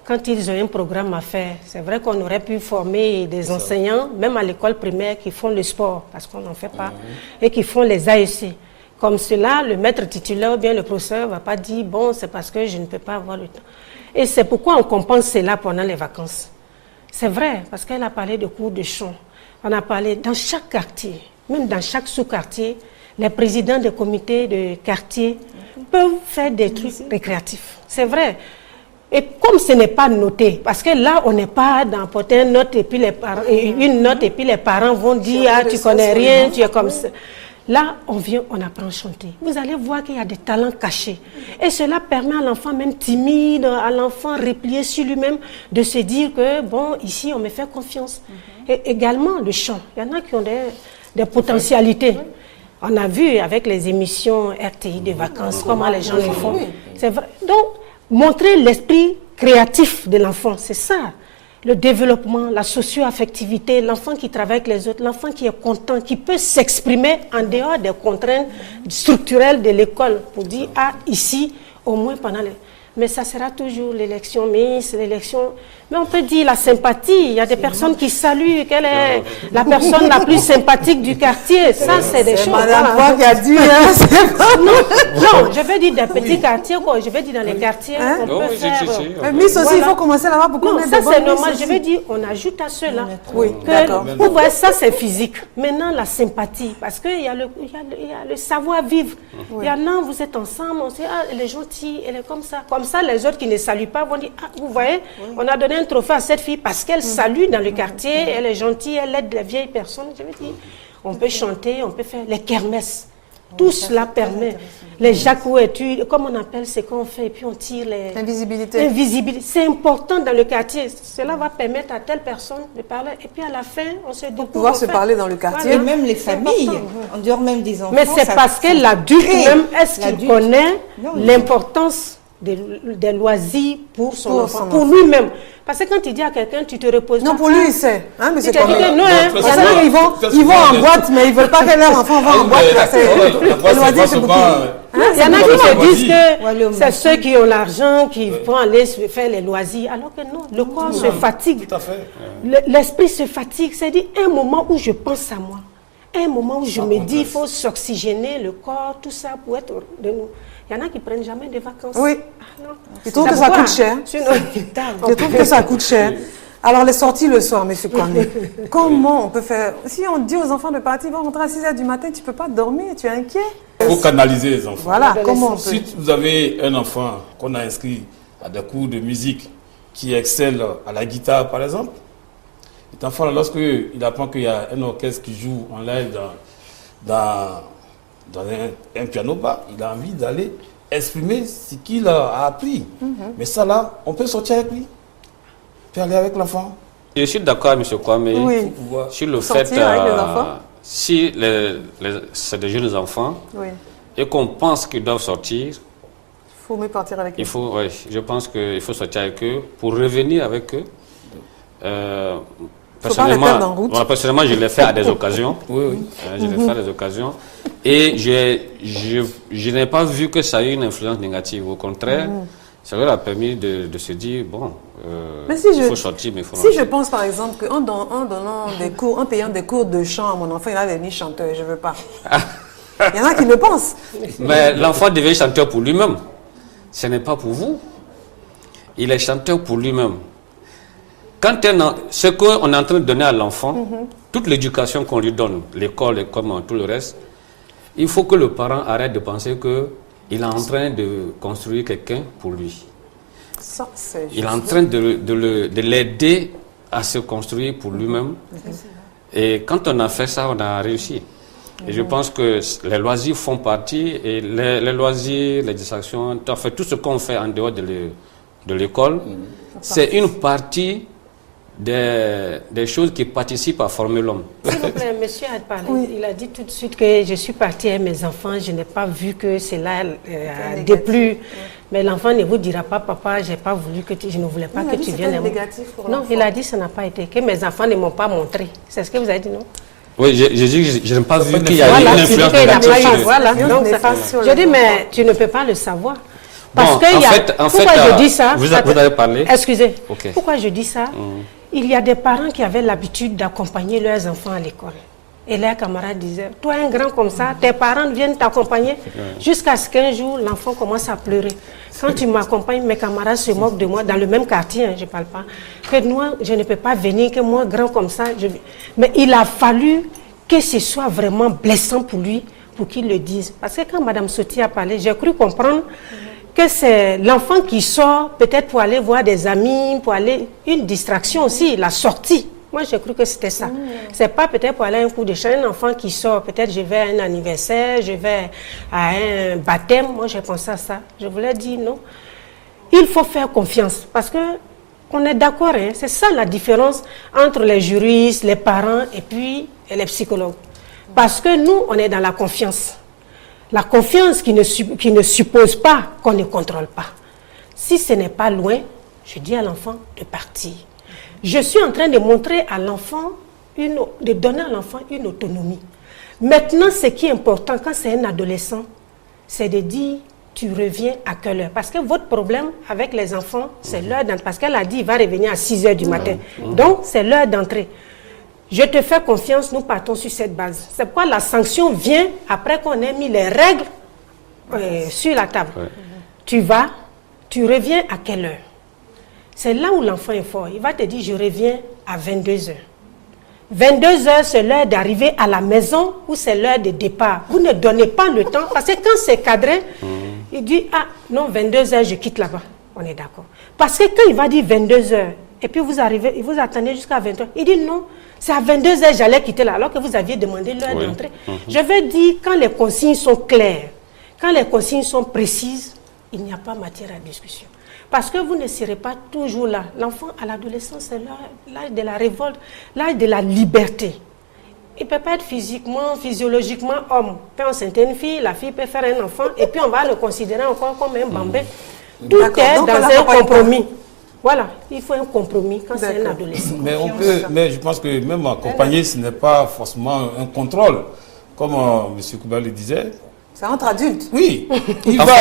Quand ils ont un programme à faire, c'est vrai qu'on aurait pu former des enseignants, même à l'école primaire, qui font le sport, parce qu'on n'en fait pas, et qui font les AEC. Comme cela, le maître titulaire ou bien le professeur ne va pas dire, bon, c'est parce que je ne peux pas avoir le temps. Et c'est pourquoi on compense cela pendant les vacances. C'est vrai, parce qu'elle a parlé de cours de chant. On a parlé dans chaque quartier, même dans chaque sous-quartier, les présidents des comités de quartier peuvent faire des trucs récréatifs. C'est vrai. Et comme ce n'est pas noté, parce que là, on n'est pas d'emporter une note et puis les parents vont dire « Ah, tu connais rien, tu es comme ça ». Là, on vient, on apprend à chanter. Vous allez voir qu'il y a des talents cachés. Et cela permet à l'enfant, même timide, à l'enfant replié sur lui-même, de se dire que, bon, ici, on me fait confiance. Et également, le chant. Il y en a qui ont des potentialités. On a vu avec les émissions RTI de vacances comment les gens le font. C'est vrai. Donc, montrer l'esprit créatif de l'enfant, c'est ça. Le développement, la socio-affectivité, l'enfant qui travaille avec les autres, l'enfant qui est content, qui peut s'exprimer en dehors des contraintes structurelles de l'école pour dire, ah, ici, au moins pendant les... Mais ça sera toujours l'élection Miss, l'élection... Mais on peut dire la sympathie. Il y a des personnes qui saluent qu'elle est la personne la plus sympathique du quartier. Ça, c'est des choses. Madame Poix qui a dit... Non, je vais dire des petits quartiers, quoi. Je vais dire dans les quartiers. On peut faire... Miss aussi, il faut commencer là-bas pour qu'on ait des bonnes. Ça, c'est normal. Je vais dire, on ajoute à cela. Oui, d'accord. Vous voyez, ça, c'est physique. Maintenant, la sympathie. Parce qu'il y a le savoir-vivre. Il y en a, vous êtes ensemble, on sait, ah, elle est gentille, elle est comme ça. Comme ça, les autres qui ne saluent pas vont dire, ah, vous voyez, on a donné un trophée à cette fille parce qu'elle salue dans le quartier, elle est gentille, elle aide les vieilles personnes. Je veux dire, on peut chanter, on peut faire les kermesses. Tout cela permet. Les jacouettes, comme on appelle ce qu'on fait, et puis on tire les... Invisibilité. C'est important dans le quartier. Cela va permettre à telle personne de parler. Et puis à la fin, on se découvre. Pouvoir se parler dans le quartier. Voilà. Et même les familles, en dehors même des enfants. Mais c'est parce que l'adulte même, est-ce qu'il connaît l'importance des loisirs pour son enfant, pour lui-même. Parce que quand tu dis à quelqu'un, tu te reposes. Non, pour lui, il sait. Hein, mais c'est comme ça. Non, ils vont en boîte, mais ils ne veulent pas que leur enfant va en boîte. Les loisirs, c'est beaucoup. Il y en a qui se disent que c'est ceux qui ont l'argent qui vont aller faire les loisirs. Alors que non, le corps se fatigue. Tout à fait. L'esprit se fatigue. C'est-à-dire un moment où je pense à moi. Un moment où je me dis, il faut s'oxygéner le corps, tout ça pour être de nous. Il y en a qui ne prennent jamais de vacances. Oui. Je trouve que ça coûte cher. Je trouve que ça coûte cher. Alors, les sorties le soir, M. Kwame, comment on peut faire? Si on dit aux enfants de partir, ils vont rentrer à 6 h du matin, tu ne peux pas dormir, tu es inquiet. Il faut canaliser les enfants. Voilà, comment on peut? Si vous avez un enfant qu'on a inscrit à des cours de musique qui excelle à la guitare, par exemple, cet enfant, lorsqu'il apprend qu'il y a un orchestre qui joue en live dans un piano bar, il a envie d'aller exprimer ce qu'il a appris. Mais ça là, on peut sortir avec lui, puis aller avec l'enfant. Je suis d'accord, M. Kwame, Oui. sur le Sortir fait, avec les enfants. si c'est des jeunes enfants Oui. et qu'on pense qu'ils doivent sortir, Il faut mieux partir avec eux. je pense qu'il faut sortir avec eux pour revenir avec eux. Faut pas les perdre en route. Personnellement, je l'ai fait à des occasions. Oui. Je l'ai fait à des occasions. Et je n'ai pas vu que ça a eu une influence négative. Au contraire, ça leur a permis de se dire, bon, Mais si il faut sortir, mais il faut Si je rentrer. pense par exemple qu'en donnant des cours, en payant des cours de chant à mon enfant, il va devenir chanteur, je ne veux pas. Il y en a qui le pensent. Mais l'enfant devient chanteur pour lui-même. Ce n'est pas pour vous. Il est chanteur pour lui-même. Ce qu'on est en train de donner à l'enfant, toute l'éducation qu'on lui donne, l'école et comme tout le reste, il faut que le parent arrête de penser qu'il est en train de construire quelqu'un pour lui. Ça, c'est Il est en train de l'aider à se construire pour lui-même. Et quand on a fait ça, on a réussi. Et je pense que les loisirs font partie, et les loisirs, les distractions, en fait, tout ce qu'on fait en dehors de l'école, c'est une partie des choses qui participent à former l'homme. S'il vous plaît, monsieur a parlé, il a dit tout de suite que je suis partie avec mes enfants, je n'ai pas vu que cela a déplu. Mais l'enfant ne vous dira pas, papa, j'ai pas voulu je ne voulais pas que tu viennes. Non, il a dit que ça n'a pas été, que mes enfants ne m'ont pas montré. C'est ce que vous avez dit, non? Oui, j'ai dit que je n'ai pas vu qu'il y a eu une influence négative. Voilà, donc je dis, mais tu ne peux pas le savoir. Parce Bon, que pourquoi je dis ça? Vous avez parlé. Excusez. Okay. Pourquoi je dis ça? Il y a des parents qui avaient l'habitude d'accompagner leurs enfants à l'école. Et leurs camarades disaient, toi un grand comme ça, tes parents viennent t'accompagner jusqu'à ce qu'un jour l'enfant commence à pleurer. Quand tu m'accompagnes, mes camarades se moquent de moi, dans le même quartier, je ne parle pas, que moi je ne peux pas venir, que moi grand comme ça. Mais il a fallu que ce soit vraiment blessant pour lui, pour qu'il le dise. Parce que quand Mme Soti a parlé, j'ai cru comprendre que c'est l'enfant qui sort peut-être pour aller voir des amis, pour aller... Une distraction aussi, la sortie. Moi, j'ai cru que c'était ça. C'est pas peut-être pour aller à un coup de chant, un enfant qui sort, peut-être je vais à un anniversaire, je vais à un baptême. Moi, j'ai pensé à ça. Je voulais dire non. Il faut faire confiance parce que on est d'accord, hein, c'est ça la différence entre les juristes, les parents et puis les psychologues. Parce que nous, on est dans la confiance. La confiance qui ne suppose pas qu'on ne contrôle pas. Si ce n'est pas loin, je dis à l'enfant de partir. Je suis en train de montrer à l'enfant, de donner à l'enfant une autonomie. Maintenant, ce qui est important quand c'est un adolescent, c'est de dire, tu reviens à quelle heure? Parce que votre problème avec les enfants, c'est l'heure d'entrée. Parce qu'elle a dit, il va revenir à 6 h du matin. Donc, c'est l'heure d'entrée. Je te fais confiance, nous partons sur cette base. C'est pourquoi la sanction vient après qu'on ait mis les règles sur la table. Tu vas, tu reviens à quelle heure? C'est là où l'enfant est fort. Il va te dire, je reviens à 22 h. 22 h, c'est l'heure d'arriver à la maison ou c'est l'heure de départ. Vous ne donnez pas le temps, parce que quand c'est cadré, il dit, ah non, 22 h, je quitte là-bas. On est d'accord. Parce que quand il va dire 22 h, et puis vous arrivez, vous attendez jusqu'à 20 h, il dit non, c'est à 22 h, j'allais quitter là, alors que vous aviez demandé l'heure d'entrée. Je veux dire, quand les consignes sont claires, quand les consignes sont précises, il n'y a pas matière à discussion. Parce que vous ne serez pas toujours là. L'enfant à l'adolescence, c'est l'âge de la révolte, l'âge de la liberté. Il ne peut pas être physiquement, physiologiquement homme. Puis on s'entend une fille, la fille peut faire un enfant, et puis on va le considérer encore comme un bambin. Tout est dans un compromis. Voilà, il faut un compromis quand c'est un adolescent. Mais je pense que même accompagner, ce n'est pas forcément un contrôle. Comme M. Kouba le disait. C'est entre adultes. Oui, il va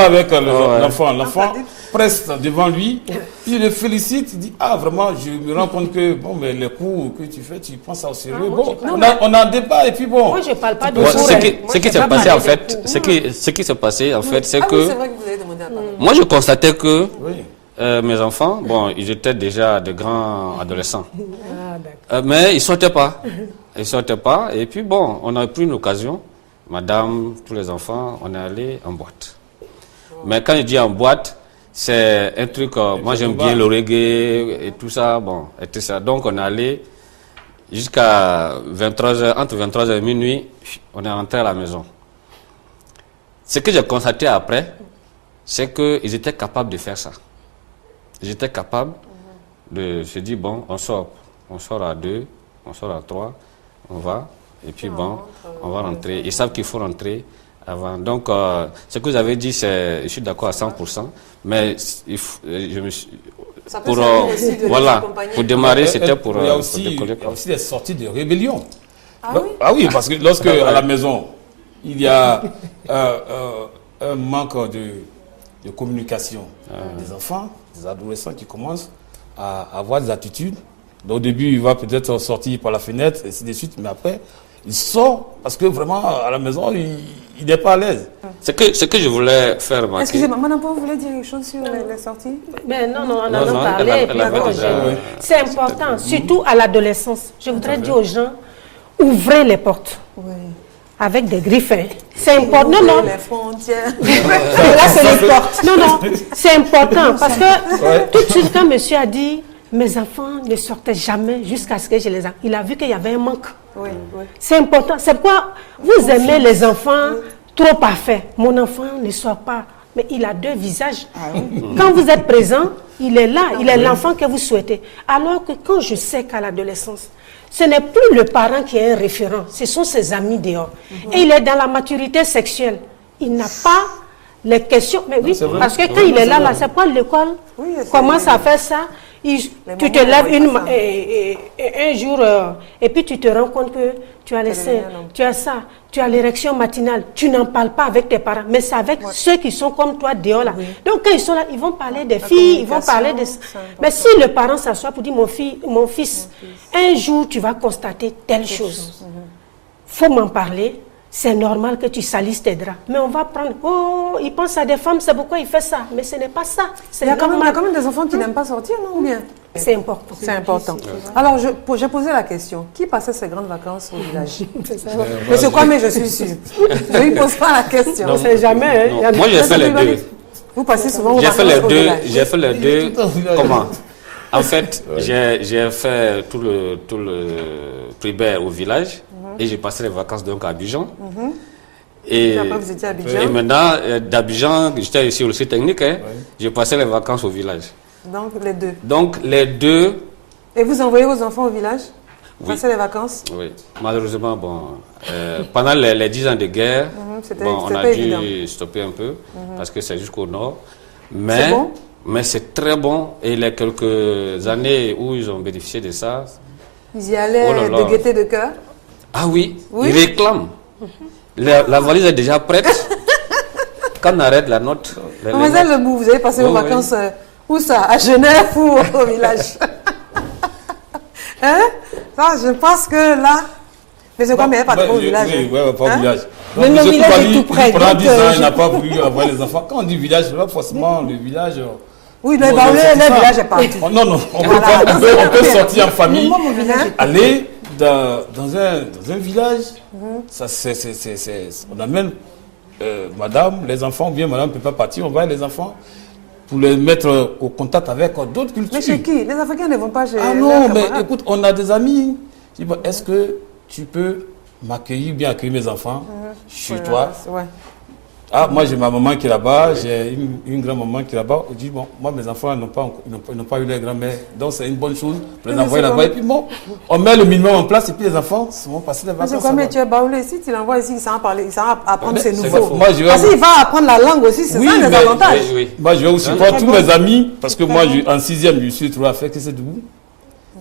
avec l'enfant. L'enfant presse devant lui, il le félicite, il dit, ah vraiment, je me rends compte que bon, mais les coups que tu fais, tu prends ça au sérieux. Bon, on a un débat et puis bon. Moi, je ne parle pas de ce qui s'est passé en fait, ce qui s'est passé en fait, c'est que... c'est vrai que vous avez demandé à parler. Moi, je constatais que mes enfants, bon, ils étaient déjà de grands adolescents. Mais ils ne sortaient pas. Ils ne sortaient pas. Et puis bon, on a pris une occasion. Madame, tous les enfants, on est allé en boîte. Mais quand je dis en boîte, c'est un truc, moi j'aime bien le reggae et tout ça, bon, et tout ça. Donc on est allé jusqu'à 23h, entre 23h et minuit, on est rentré à la maison. Ce que j'ai constaté après, c'est qu'ils étaient capables de faire ça. Ils étaient capables de se dire, bon, on sort à 2, on sort à 3, on va, et puis bon, on va rentrer. Ils savent qu'il faut rentrer avant. Donc, ce que vous avez dit, je suis d'accord à 100%, mais pour démarrer, c'était pour... Il y a aussi des sorties de rébellion. Ah oui? Ah oui, parce que lorsque à la maison, il y a un manque de communication des enfants, des adolescents qui commencent à avoir des attitudes. Donc, au début, il va peut-être sortir par la fenêtre, et ainsi de suite, mais après, il sort parce que vraiment, à la maison, il n'est pas à l'aise. Ce que je voulais faire remarquer... Excusez-moi, Madame Paul, vous voulez dire quelque chose sur les sorties? Mais non, on en a parlé. C'est important, surtout à l'adolescence. Je voudrais dire aux gens, ouvrez les portes. Oui. Avec des griffes. C'est important. Non. Les frontières. Là, c'est les portes. Non. C'est important parce que tout de suite, quand monsieur a dit, mes enfants ne sortaient jamais jusqu'à ce que je les ai. Il a vu qu'il y avait un manque. Oui. C'est important. C'est pourquoi vous aimez les enfants trop parfaits. Mon enfant ne sort pas. Mais il a deux visages. Quand vous êtes présent, il est là. Il est l'enfant que vous souhaitez. Alors que quand je sais qu'à l'adolescence, ce n'est plus le parent qui est un référent, ce sont ses amis dehors. Et il est dans la maturité sexuelle. Il n'a pas les questions. Mais oui, parce que quand il est là, c'est pas l'école commence à faire ça. Tu te lèves un jour et puis tu te rends compte que tu as les seins, tu as ça, tu as l'érection matinale. Tu n'en parles pas avec tes parents, mais c'est avec ceux qui sont comme toi dehors là. Donc quand ils sont là, ils vont parler des filles, ils vont parler de... Mais si le parent s'assoit pour dire mon fils, un jour tu vas constater telle chose. Faut m'en parler. C'est normal que tu salisses tes draps. Mais on va prendre, il pense à des femmes, c'est pourquoi il fait ça. Mais ce n'est pas ça. Il y a quand même des enfants qui n'aiment pas sortir, non? Ou bien? C'est important. C'est important. Alors, j'ai posé la question. Qui passait ses grandes vacances au village? Monsieur Kwame, je suis sûre. Je ne lui pose pas la question. On ne sait jamais. Moi, j'ai fait les deux. Vous passez souvent au village? J'ai fait les deux. Comment? En fait, j'ai fait tout le primaire au village. Et j'ai passé les vacances donc à Abidjan. Et après, vous étiez à Abidjan. Et maintenant, d'Abidjan, j'étais ici au lycée technique, j'ai passé les vacances au village. Donc les deux. Et vous envoyez vos enfants au village? Passer les vacances? Oui. Malheureusement, pendant les 10 ans de guerre, on a dû stopper un peu, parce que c'est jusqu'au nord. Mais c'est très bon. Et les quelques années où ils ont bénéficié de ça... Ils y allaient de gaieté de cœur? Ah oui, ils réclament. La valise est déjà prête. Quand on arrête la note... Mademoiselle Lebou, vous avez passé vos vacances où ça? À Genève ou au village? Ça, je pense que là... Mais c'est quoi, mais pas trop au village? Oui, pas au village. Mais le village est tout près. Pendant 10 ans, il n'a pas voulu avoir les enfants. Quand on dit village, c'est pas forcément le village... Oui, le village est partout. Non, on peut sortir en famille, aller dans un village, ça on amène madame, les enfants, bien madame ne peut pas partir, on va les enfants pour les mettre au contact avec d'autres cultures. Mais chez qui? Les Africains ne vont pas chez... Ah non, mais écoute, on a des amis. Je dis, est-ce que tu peux m'accueillir, bien accueillir mes enfants chez toi? Ah, moi j'ai ma maman qui est là-bas, j'ai une grand-maman qui est là-bas. Je dis, moi mes enfants n'ont pas eu leur grand-mère, donc c'est une bonne chose pour les envoyer là-bas. Et puis on met le minimum en place et puis les enfants vont passer les vacances. Mais tu es baoulé ici, tu l'envoies ici, ça va apprendre ses nouveaux. Parce qu'il va apprendre la langue aussi, c'est ça les avantages. Moi je vais aussi prendre tous mes amis, parce que moi en 6e, je suis trouvé à faire que c'est debout.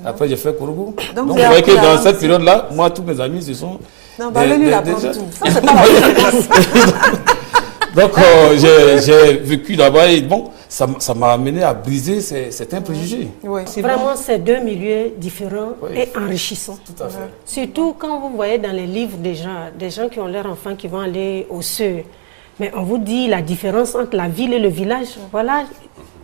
Après j'ai fait Kourougou. Donc vous voyez que dans cette période-là, moi tous mes amis ce sont... Non, lui apprendre tout. Ça c'est pas la différence. Donc, j'ai vécu là-bas et ça m'a amené à briser certains préjugés. Oui, vraiment, c'est deux milieux différents et enrichissants. Tout à fait. Surtout quand vous voyez dans les livres des gens qui ont leurs enfants qui vont aller au CEU. Mais on vous dit la différence entre la ville et le village. Voilà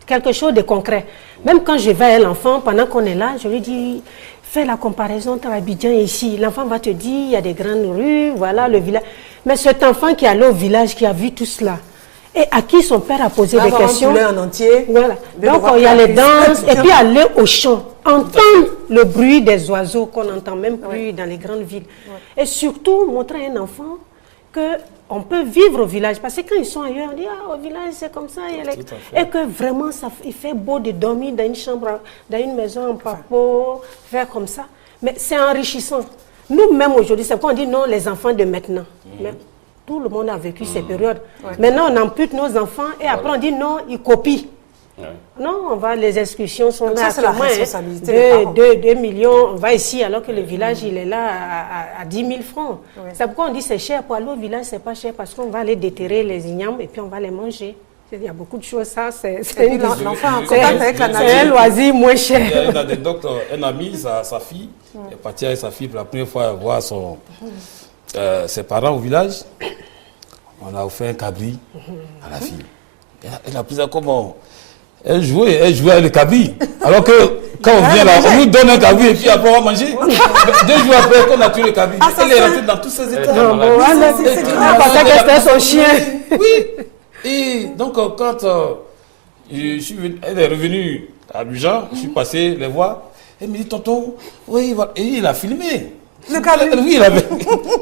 quelque chose de concret. Même quand je vais à l'enfant, pendant qu'on est là, je lui dis, fais la comparaison entre Abidjan et ici. L'enfant va te dire, il y a des grandes rues, voilà le village. Mais cet enfant qui est allé au village, qui a vu tout cela, et à qui son père a posé des questions. En entier. Voilà. Donc il y a les danses, et puis aller au champ, entendre le bruit des oiseaux qu'on n'entend même plus dans les grandes villes. Et surtout, montrer à un enfant qu'on peut vivre au village. Parce que quand ils sont ailleurs, on dit, au village, c'est comme ça. Et que vraiment, il fait beau de dormir dans une chambre, dans une maison en papeau, faire comme ça. Mais c'est enrichissant. Nous-mêmes, aujourd'hui, c'est pourquoi on dit non, les enfants de maintenant. Mais tout le monde a vécu ces périodes. Maintenant, on ampute nos enfants et après, on dit non, ils copient. Non, les excursions sont là. Ça, c'est la responsabilité des parents. 2 millions, on va ici alors que le village, il est là à 10 000 francs. C'est pourquoi on dit c'est cher. Pour aller au village, c'est pas cher parce qu'on va aller déterrer les ignames et puis on va les manger. Il y a beaucoup de choses, ça, c'est un loisir moins cher. Il y a une anecdote, un ami, sa fille, est parti avec sa fille pour la première fois voir ses parents au village. On a offert un cabri à la fille. Elle a pris ça comment? Elle jouait avec le cabri. Alors que quand on vient là, on nous donne un cabri et puis après on va manger. 2 jours après, quand on a tué le cabri, elle est rentrée dans tous ses états. Parce que c'était son chien. Oui. Et donc quand elle est revenue à Abidjan, je suis passé les voir. Elle me dit, tonton, oui, et il a filmé. Le cabri. Oui, il avait.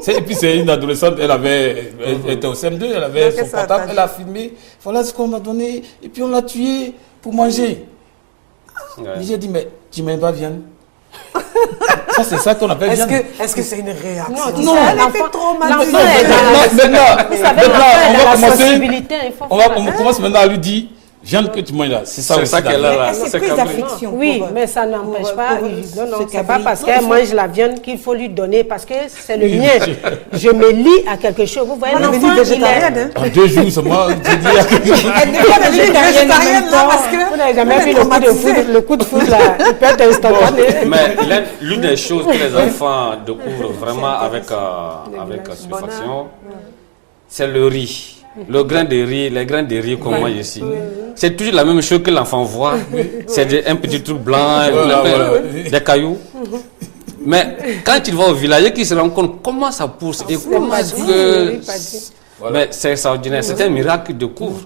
Et puis c'est une adolescente, elle était au CM2, elle avait son portable, elle a filmé. Voilà ce qu'on m'a donné. Et puis on l'a tué pour manger. J'ai dit, mais tu m'aimes pas viande? Ça, c'est ça qu'on appelle viande. Est-ce que c'est une réaction? Non, elle était trop mal. On commence maintenant à lui dire, viande que tu manges là, c'est ça aussi. C'est ça qu'elle a là. C'est prise d'affection. Oui, mais ça n'empêche pas. Non, c'est pas parce qu'elle mange la viande qu'il faut lui donner, parce que c'est le mien. Je me lie à quelque chose. Vous voyez, l'enfant, il est... En 2 jours seulement, tu dis à quelque chose. Elle devient végétarienne là parce que... Vous n'avez jamais vu le coup de foudre là. Il peut être instantané. Mais l'une des choses que les enfants découvrent vraiment avec stupéfaction, c'est le riz. Le grain de riz, les grains de riz qu'on mange ici. C'est toujours la même chose que l'enfant voit. C'est un petit truc blanc, des cailloux. Mais quand il va au village, il se rend compte comment ça pousse et comment est-ce que... Mais c'est extraordinaire, c'est un miracle de découvre.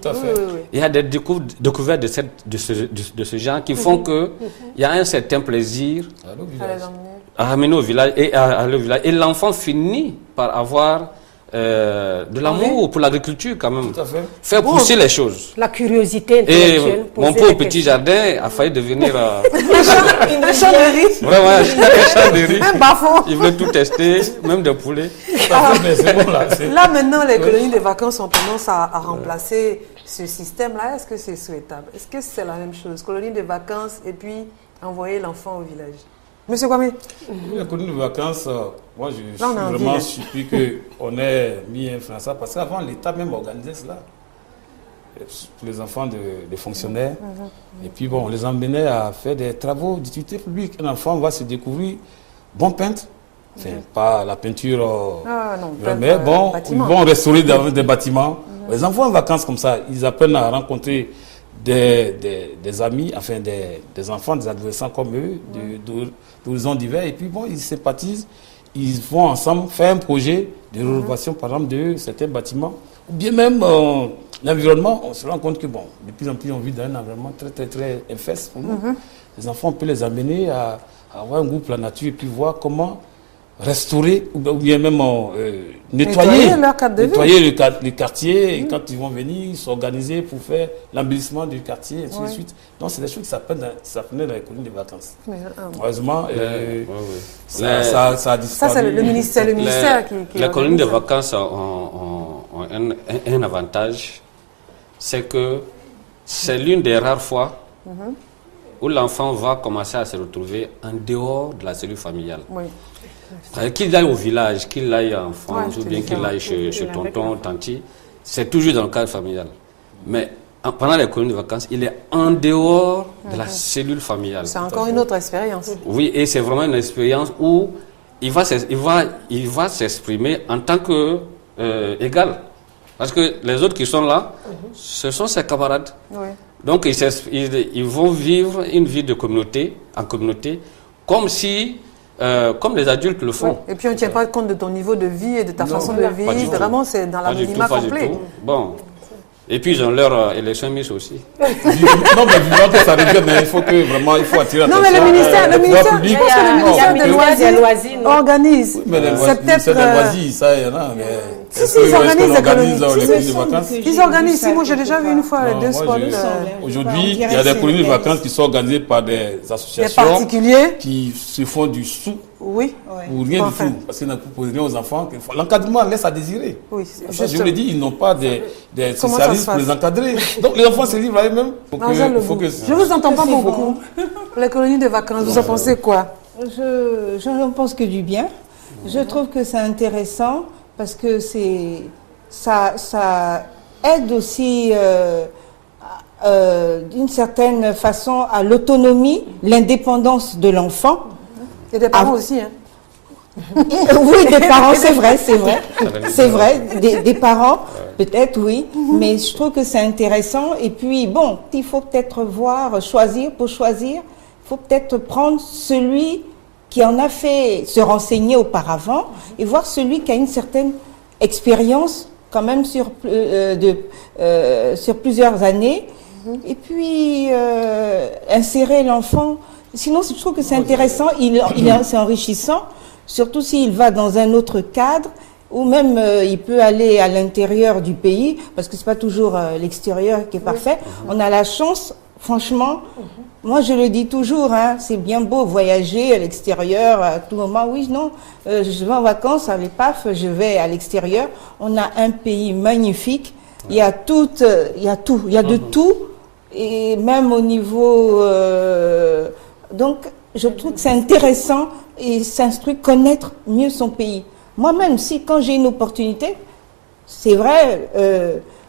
Il y a des découvertes de ce genre qui font qu'il y a un certain plaisir à amener au village et à aller au village. Et l'enfant finit par avoir de l'amour pour l'agriculture quand même. Faire pousser les choses. La curiosité intellectuelle. Et mon pauvre petit jardin a failli devenir un champ de riz. Vraiment, un champ de riz. Un bas-fond. Il veut tout tester, même des poulets. Là maintenant, les colonies de vacances ont tendance à remplacer ce système-là. Est-ce que c'est souhaitable? Est-ce que c'est la même chose? Colonie de vacances et puis envoyer l'enfant au village. Monsieur Kwame? Les colonies de vacances, moi je suis vraiment surpris qu'on ait mis un frein à ça, parce qu'avant l'État même organisait cela pour les enfants de fonctionnaires. Et puis bon, on les emmenait à faire des travaux d'utilité publique. Un enfant va se découvrir bon peintre, enfin pas la peinture, mais bon, ils vont restaurer des bâtiments. Les enfants en vacances comme ça, ils apprennent à rencontrer des amis, enfin des enfants, des adolescents comme eux, d'horizons divers, et puis bon, ils sympathisent, ils vont ensemble faire un projet de rénovation, par exemple, de certains bâtiments, ou bien même l'environnement. On se rend compte que, bon, de plus en plus, on vit dans un environnement très, très, très infeste pour nous. Les enfants, on peut les amener à avoir un goût pour la nature, et puis voir comment restaurer, ou bien même nettoyer le quartier, et quand ils vont venir s'organiser pour faire l'embellissement du quartier, et ainsi de suite. Donc c'est des choses qui s'apprennent dans les colonies de vacances. Heureusement, ça a disparu. Ça, c'est le ministère qui les colonies de vacances ont un avantage, c'est que c'est l'une des rares fois où l'enfant va commencer à se retrouver en dehors de la cellule familiale. Qu'il aille au village, qu'il aille en France, ou bien qu'il aille chez tonton, tanti, c'est toujours dans le cadre familial. Mais pendant les colonies de vacances, il est en dehors de la cellule familiale. C'est encore une autre expérience. Oui, et c'est vraiment une expérience où il va s'exprimer en tant que égal. Parce que les autres qui sont là, ce sont ses camarades. Donc ils vont vivre une vie de communauté, en communauté, comme les adultes le font. Et puis on ne tient pas compte de ton niveau de vie et de ta façon de vivre. Vraiment, c'est dans l'anonymat complet. Bon. Et puis ils ont leur élection Miss aussi. Non, mais vivant que ça revienne, mais il faut attirer Non, l'attention. mais le ministère, je pense que le ministère des loisirs organise. Oui, mais les C'est peut-être. loisirs, ça, il y en a. Mais Si, ils organisent des colonies. les colonies de vacances. Ils organisent. Si, moi, j'ai déjà vu une fois les deux spots. Aujourd'hui, il y a des colonies de vacances qui sont organisées par des associations. Des particuliers. Qui se font du sou. Oui. Ou rien du tout. Parce qu'ils ne proposent rien aux enfants. L'encadrement laisse à désirer. Oui, je vous l'ai dit, ils n'ont pas des spécialistes pour les encadrer. Donc les enfants se livrent à eux-mêmes. Je ne vous entends pas beaucoup. Les colonies de vacances, vous en pensez quoi? Je n'en pense que du bien. Je trouve que c'est intéressant parce que ça aide aussi d'une certaine façon à l'autonomie, l'indépendance de l'enfant. Et des parents aussi, hein. Oui, des parents, c'est vrai, des parents, peut-être, oui, mais je trouve que c'est intéressant. Et puis, bon, il faut peut-être choisir, il faut peut-être prendre celui qui en a fait se renseigner auparavant et voir celui qui a une certaine expérience quand même sur plusieurs années, et puis insérer l'enfant. Sinon, je trouve que c'est intéressant, c'est enrichissant, surtout s'il va dans un autre cadre, ou même il peut aller à l'intérieur du pays, parce que c'est pas toujours l'extérieur qui est parfait. On a la chance, franchement, moi je le dis toujours, hein, c'est bien beau voyager à l'extérieur à tout moment. Oui, non, je vais en vacances, allez, paf, je vais à l'extérieur. On a un pays magnifique, il y a tout, il y a de tout, et même au niveau... donc, je trouve que c'est intéressant et s'instruire, connaître mieux son pays. Moi-même, quand j'ai une opportunité, c'est vrai,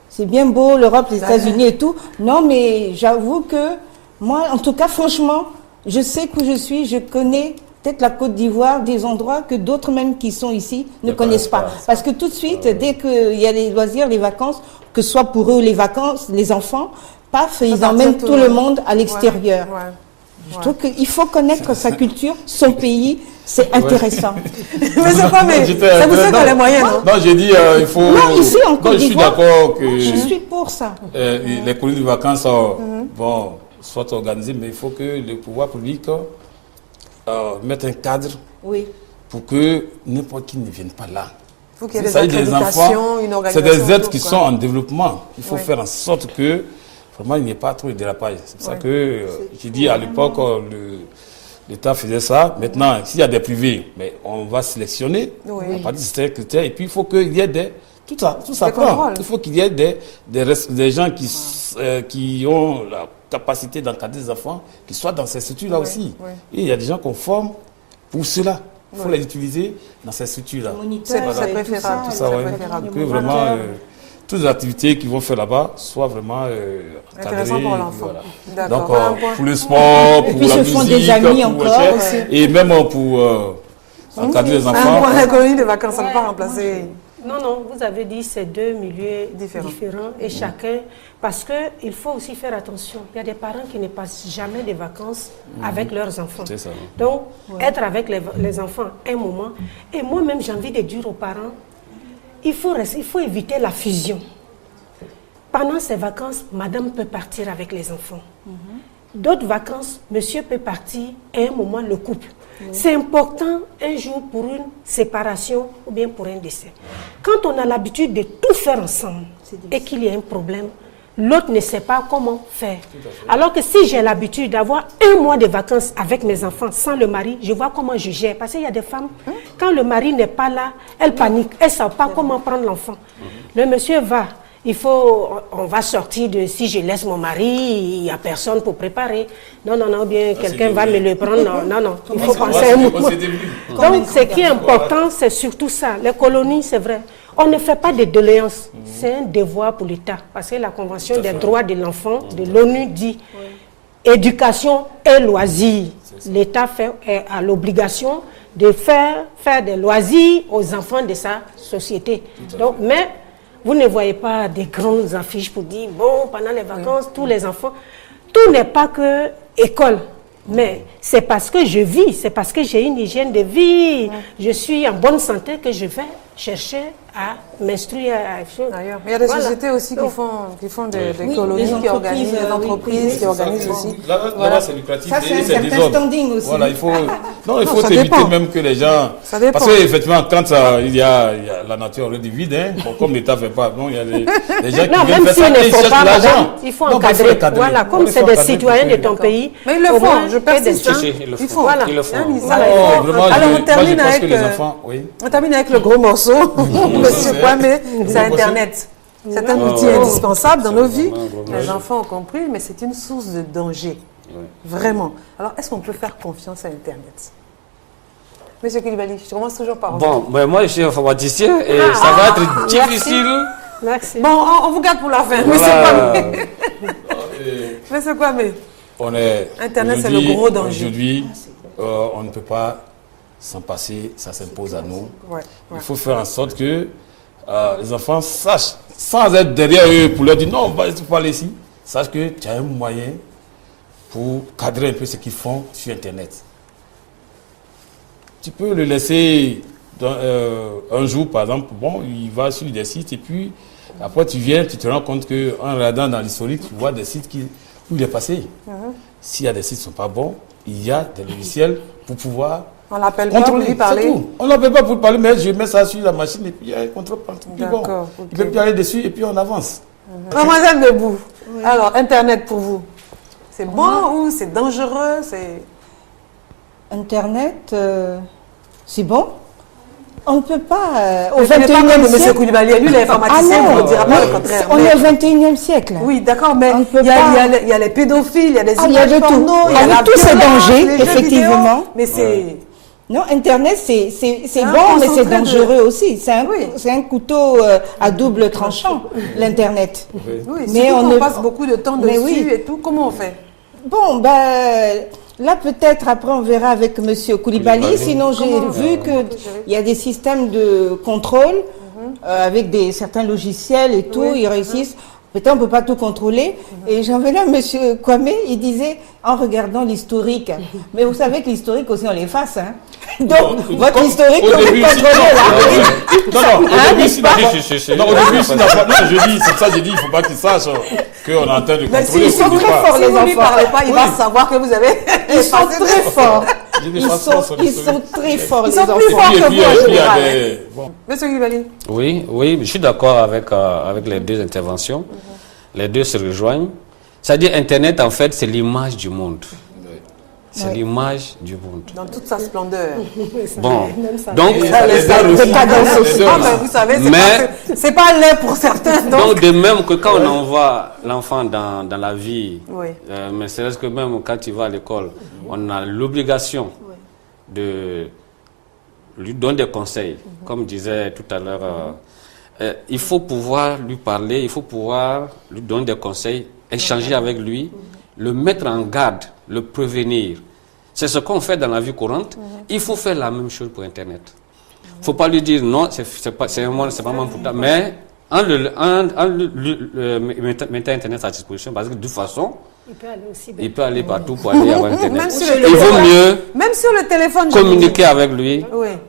c'est bien beau, l'Europe, les États-Unis et tout. Non, mais j'avoue que moi, en tout cas, franchement, je sais où je suis, je connais peut-être la Côte d'Ivoire, des endroits que d'autres même qui sont ici ne connaissent pas. Parce que tout de suite, dès qu'il y a les loisirs, les vacances, que ce soit pour eux les vacances, les enfants, paf, ils emmènent tout le monde à l'extérieur. Ouais. Je trouve qu'il faut connaître sa culture, son pays, c'est intéressant. Mais c'est pas, mais ça vous fait dans les moyens, non? Non, j'ai dit, il faut... Non, ici, en Côte d'Ivoire, je suis d'accord que... Je suis pour ça. Les colonies de vacances soient organisées, mais il faut que le pouvoir public mette un cadre pour que n'importe qui ne vienne pas là. Il faut qu'il y ait des accréditations, une organisation. C'est des aides qui sont en développement. Il faut faire en sorte que vraiment, il n'y a pas trop de dérapage. C'est pour ça que j'ai dit à l'époque, l'État faisait ça. Maintenant, s'il y a des privés, mais on va sélectionner à partir de certains critères. Et puis, il faut qu'il y ait tout ça prend. Il faut qu'il y ait des gens qui ont la capacité d'encadrer des enfants, qui soient dans ces structures-là aussi. Et il y a des gens qu'on forme pour cela. Il faut les utiliser dans ces structures-là. C'est préférable. Tout ça, que vraiment... toutes les activités qu'ils vont faire là-bas soient vraiment intéressant pour l'enfant. Voilà. Donc, pour le sport, pour la musique, des amis encore, et même pour encadrer les enfants. Pour les colonies de vacances, ça ne peut pas remplacer. Non, vous avez dit c'est deux milieux différents et chacun, parce qu'il faut aussi faire attention. Il y a des parents qui ne passent jamais de vacances avec leurs enfants. C'est ça. Donc, être avec les enfants un moment, et moi-même j'ai envie de dire aux parents, il faut éviter la fusion. Pendant ces vacances, madame peut partir avec les enfants. D'autres vacances, monsieur peut partir et un moment le couple. C'est important un jour pour une séparation ou bien pour un décès. Quand on a l'habitude de tout faire ensemble et qu'il y a un problème, l'autre ne sait pas comment faire. Alors que si j'ai l'habitude d'avoir un mois de vacances avec mes enfants sans le mari, je vois comment je gère. Parce qu'il y a des femmes, quand le mari n'est pas là, elles paniquent. Elles ne savent pas comment prendre l'enfant. Le monsieur va. On va sortir de si je laisse mon mari, il n'y a personne pour préparer. Non, bien quelqu'un va me le prendre. Non, il faut penser à un mouvement. Donc, ce qui est important, c'est surtout ça. Les colonies, c'est vrai. On ne fait pas de doléances. C'est un devoir pour l'État. Parce que la Convention des droits de l'enfant de l'ONU dit éducation et loisirs. L'État a l'obligation de faire des loisirs aux enfants de sa société. Donc, mais vous ne voyez pas des grandes affiches pour dire, bon, pendant les vacances, tous les enfants, tout n'est pas que école. Mais c'est parce que je vis, c'est parce que j'ai une hygiène de vie, je suis en bonne santé que je vais chercher à m'instruire. D'ailleurs, il y a des sociétés aussi qui font des colonies, qui organisent des entreprises, qui organisent aussi. Là-bas, c'est lucratif. Ça, c'est un certain standing aussi. Voilà, il faut éviter même que les gens... Parce qu'effectivement, quand il y a la nature le divide, comme l'État ne fait pas, non, il y a des gens qui viennent faire ça, ils cherchent l'argent. Il faut encadrer. Voilà, comme c'est des citoyens de ton pays. Mais ils le font, je persiste. Ils font. Alors, on termine avec le gros morceau. Monsieur Kwame, c'est Internet. C'est un outil indispensable dans nos vies. Les enfants ont compris, mais c'est une source de danger. Vraiment. Alors, est-ce qu'on peut faire confiance à Internet? Monsieur Koulibaly, je commence toujours par vous. Bon, ben moi je suis informaticien et ça va être difficile. Merci. Bon, on vous garde pour la fin. Monsieur Kwame. Internet, c'est le gros danger. Aujourd'hui, on ne peut pas s'en passer, ça s'impose à nous. Il faut faire en sorte que les enfants sachent, sans être derrière eux pour leur dire non, il faut pas aller ici, sachent que tu as un moyen pour cadrer un peu ce qu'ils font sur Internet. Tu peux le laisser un jour, par exemple, bon, il va sur des sites et puis après tu viens, tu te rends compte qu'en regardant dans l'historique, tu vois des sites où il est passé. S'il y a des sites qui ne sont pas bons, il y a des logiciels pour pouvoir... On l'appelle pas pour lui parler. On l'appelle pas pour parler, mais je mets ça sur la machine et puis il y a un contrôle partout. Bon, il peut plus aller dessus et puis on avance. Mademoiselle Debout, alors Internet pour vous, c'est bon ou c'est dangereux? Internet, c'est bon. On ne peut pas... au 21e siècle... M. Koulibaly, lui, l'informaticien, on ne dira pas le contraire. On est au 21e siècle. Oui, d'accord, mais il y a les pédophiles, il y a les images porno, il y a tous ces dangers, effectivement. Mais c'est... Non, Internet, c'est bon, mais c'est dangereux aussi. C'est un couteau à double tranchant, l'Internet. Oui, mais on passe beaucoup de temps dessus et tout. Comment on fait? Bon, là, peut-être, après, on verra avec M. Koulibaly. Sinon, j'ai vu qu'il y a des systèmes de contrôle avec certains logiciels et tout. Ils réussissent. Peut-être on ne peut pas tout contrôler. Et j'en venais à M. Kwame, il disait, en regardant l'historique, mais vous savez que l'historique aussi, on l'efface. Hein? Donc, votre historique, on peut contrôler là. Au début, je dis, c'est ça, j'ai dit, il ne faut pas qu'il sache qu'on est en train de contrôler. Ils sont très forts, les enfants. Si vous ne lui parlez pas, il va savoir que vous avez... Ils sont très forts. Ils sont très forts, les enfants. Ils sont plus forts que vous en général. Monsieur Koulibaly. Oui, je suis d'accord avec les deux interventions. Les deux se rejoignent. C'est-à-dire, Internet, en fait, c'est l'image du monde. C'est l'image du monde. Dans toute sa splendeur. Bon, donc... vous savez, c'est pas laid pour certains. Donc, de même que quand on envoie l'enfant dans la vie, mais c'est-à-dire que même quand il va à l'école, on a l'obligation de lui donner des conseils. Comme disait tout à l'heure, il faut pouvoir lui parler, il faut pouvoir lui donner des conseils, échanger avec lui, le mettre en garde, le prévenir. C'est ce qu'on fait dans la vie courante. Il faut faire la même chose pour Internet. Il ne faut pas lui dire non, c'est pas mon pour toi, mais en mettant Internet à disposition, parce que de toute façon, il peut aller partout pour aller avoir Internet. Il vaut mieux même sur le téléphone, communiquer avec lui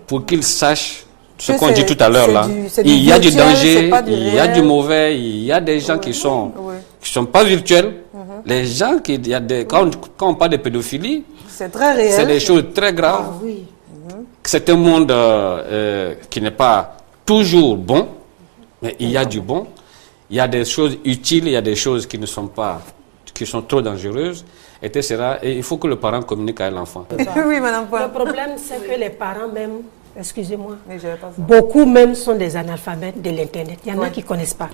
pour qu'il sache ce qu'on dit tout à l'heure là. Il y a du danger, il y a du mauvais, il y a des gens qui sont pas virtuels. Les gens quand on parle de pédophilie, c'est très réel. C'est des choses très graves. C'est un monde qui n'est pas toujours bon, mais il y a du bon. Il y a des choses utiles, il y a des choses qui sont trop dangereuses, etc. Et il faut que le parent communique avec l'enfant. Oui, madame Paul. Le problème, c'est que les parents même, excusez-moi, beaucoup même sont des analphabètes de l'Internet. Il y en a qui ne connaissent pas.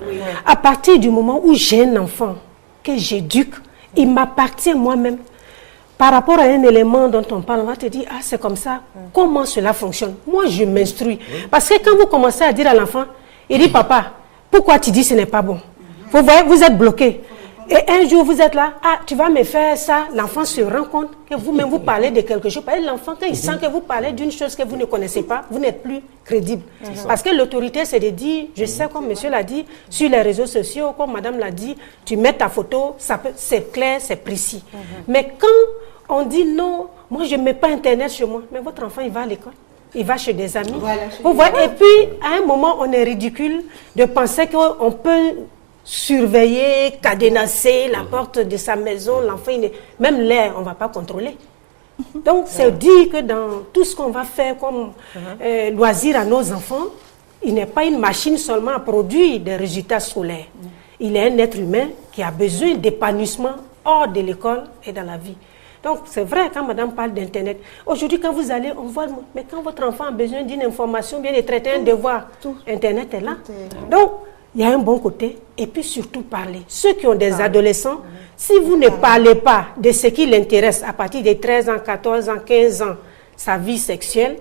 À partir du moment où j'ai un enfant que j'éduque, il m'appartient moi-même. Par rapport à un élément dont on parle, on va te dire, ah, c'est comme ça. Comment cela fonctionne? Moi, je m'instruis. Parce que quand vous commencez à dire à l'enfant, il dit, papa, pourquoi tu dis ce n'est pas bon? Vous voyez, vous êtes bloqué. Et un jour, vous êtes là, ah, tu vas me faire ça. L'enfant se rend compte que vous-même, vous parlez de quelque chose. L'enfant, quand il sent que vous parlez d'une chose que vous ne connaissez pas, vous n'êtes plus crédible. Parce que l'autorité, c'est de dire, je sais, comme monsieur l'a dit, sur les réseaux sociaux, comme madame l'a dit, tu mets ta photo, c'est clair, c'est précis. Mais quand on dit non, moi, je ne mets pas Internet chez moi, mais votre enfant, il va à l'école. Il va chez des amis. Voilà, Vous voyez, et puis, à un moment, on est ridicule de penser qu'on peut surveiller, cadenasser la porte de sa maison. L'enfant, même l'air, on ne va pas contrôler. Donc, c'est dire que dans tout ce qu'on va faire comme loisir à nos enfants, il n'est pas une machine seulement à produire des résultats scolaires. Il est un être humain qui a besoin d'épanouissement hors de l'école et dans la vie. Donc, c'est vrai, quand madame parle d'Internet, aujourd'hui, quand vous allez, on voit, mais quand votre enfant a besoin d'une information, bien de traiter un devoir, Internet est là. Donc, il y a un bon côté, et puis surtout parler. Ceux qui ont des adolescents, si vous ne parlez pas de ce qui l'intéresse à partir de 13 ans, 14 ans, 15 ans, sa vie sexuelle,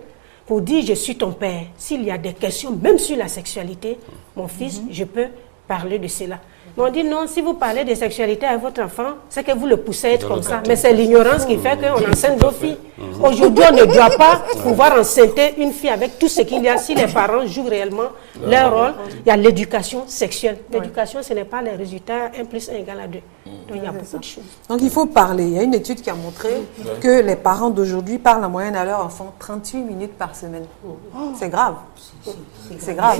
pour dire je suis ton père, s'il y a des questions, même sur la sexualité, mon fils, je peux parler de cela. Mais on dit non, si vous parlez de sexualité à votre enfant, c'est que vous le poussez à être comme ça. Mais c'est l'ignorance qui fait qu'on enseigne nos filles. Aujourd'hui, on ne doit pas pouvoir enceinte une fille avec tout ce qu'il y a. Si les parents jouent réellement leur rôle, il y a l'éducation sexuelle. L'éducation, ce n'est pas les résultats 1 plus 1 égale à 2. Donc, il y a beaucoup de choses. Donc, il faut parler. Il y a une étude qui a montré que les parents d'aujourd'hui parlent en moyenne à leur enfant 38 minutes par semaine. C'est grave. C'est grave.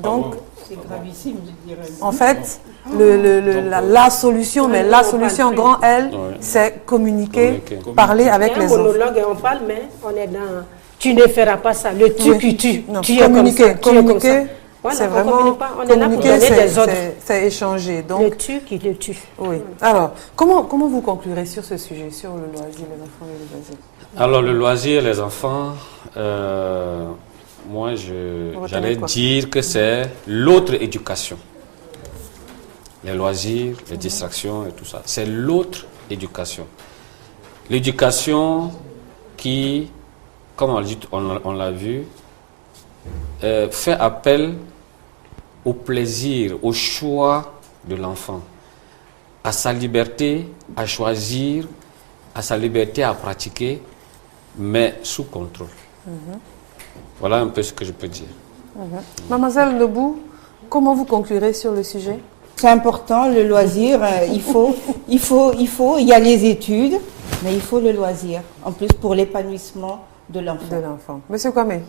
Donc, c'est gravissime, je dirais. En fait, la solution, mais la solution grand L, c'est communiquer, parler avec les enfants. Il y a un monologue et on parle, mais on est dans tu ne feras pas ça, le tu qui tue. Non, tu communiquer, communiquer, voilà, c'est vraiment on est là pour donner des ordres. C'est échanger. Donc, le tu qui le tue. Oui. Alors, comment vous conclurez sur ce sujet, sur le loisir, les enfants et le loisir? Alors, le loisir, les enfants, moi, j'allais dire que c'est l'autre éducation. Les loisirs, les distractions et tout ça. C'est l'autre éducation. L'éducation qui, comme on l'a vu, fait appel au plaisir, au choix de l'enfant, à sa liberté à choisir, à sa liberté à pratiquer, mais sous contrôle. Voilà un peu ce que je peux dire. Mademoiselle Lebou, comment vous conclurez sur le sujet? C'est important, le loisir, il y a les études, mais il faut le loisir, en plus pour l'épanouissement de l'enfant. Monsieur Kwame?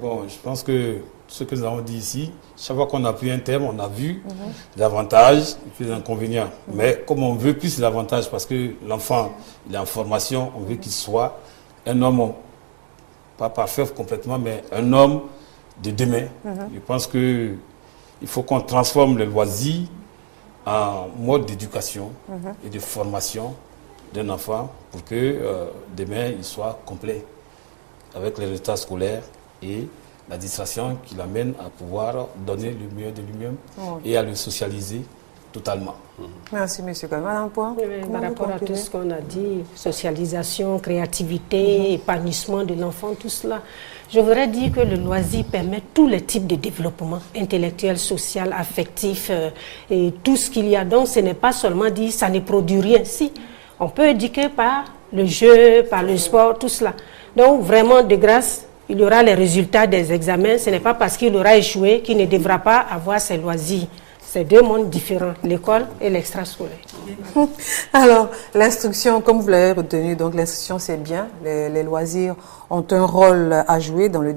Bon, je pense que ce que nous avons dit ici, chaque fois qu'on a pris un thème, on a vu les avantages et puis les inconvénients. Mais comme on veut plus l'avantage, parce que l'enfant, il est en formation, on veut qu'il soit un homme, pas parfait complètement, mais un homme de demain. Je pense qu'il faut qu'on transforme le loisir en mode d'éducation et de formation d'un enfant pour que demain, il soit complet avec les résultats scolaires et la distraction qui l'amène à pouvoir donner le meilleur de lui-même et à le socialiser totalement. Merci, monsieur Kwame. Madame Point, par rapport à tout ce qu'on a dit, socialisation, créativité, épanouissement de l'enfant, tout cela, je voudrais dire que le loisir permet tous les types de développement intellectuel, social, affectif et tout ce qu'il y a. Donc, ce n'est pas seulement dire ça ne produit rien. Si, on peut éduquer par le jeu, par le sport, tout cela. Donc, vraiment, de grâce, il y aura les résultats des examens. Ce n'est pas parce qu'il aura échoué qu'il ne devra pas avoir ses loisirs. C'est deux mondes différents, l'école et l'extrascolaire. Alors, l'instruction, comme vous l'avez retenu, donc l'instruction c'est bien, les loisirs ont un rôle à jouer dans le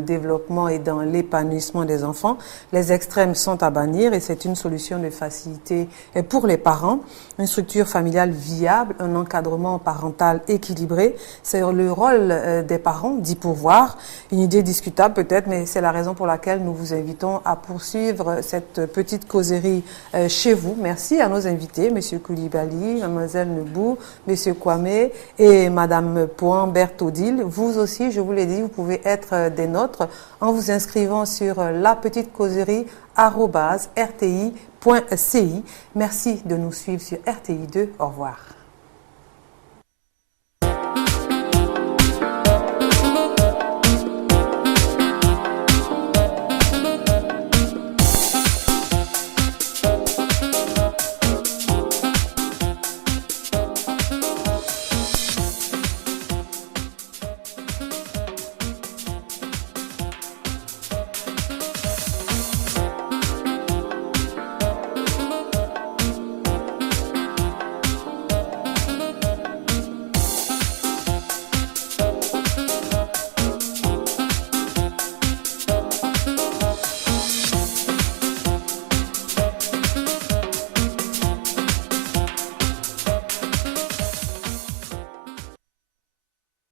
développement et dans l'épanouissement des enfants. Les extrêmes sont à bannir et c'est une solution de facilité pour les parents. Une structure familiale viable, un encadrement parental équilibré, c'est le rôle des parents d'y pourvoir. Une idée discutable peut-être, mais c'est la raison pour laquelle nous vous invitons à poursuivre cette petite causerie chez vous. Merci à nos invités, M. Koulibaly, Mlle Lebou, M. Kwame et Mme Point Berthodil. Vous aussi, je vous l'ai dit, vous pouvez être des nôtres en vous inscrivant sur lapetitecauserie@rti.ci. Merci de nous suivre sur RTI2. Au revoir.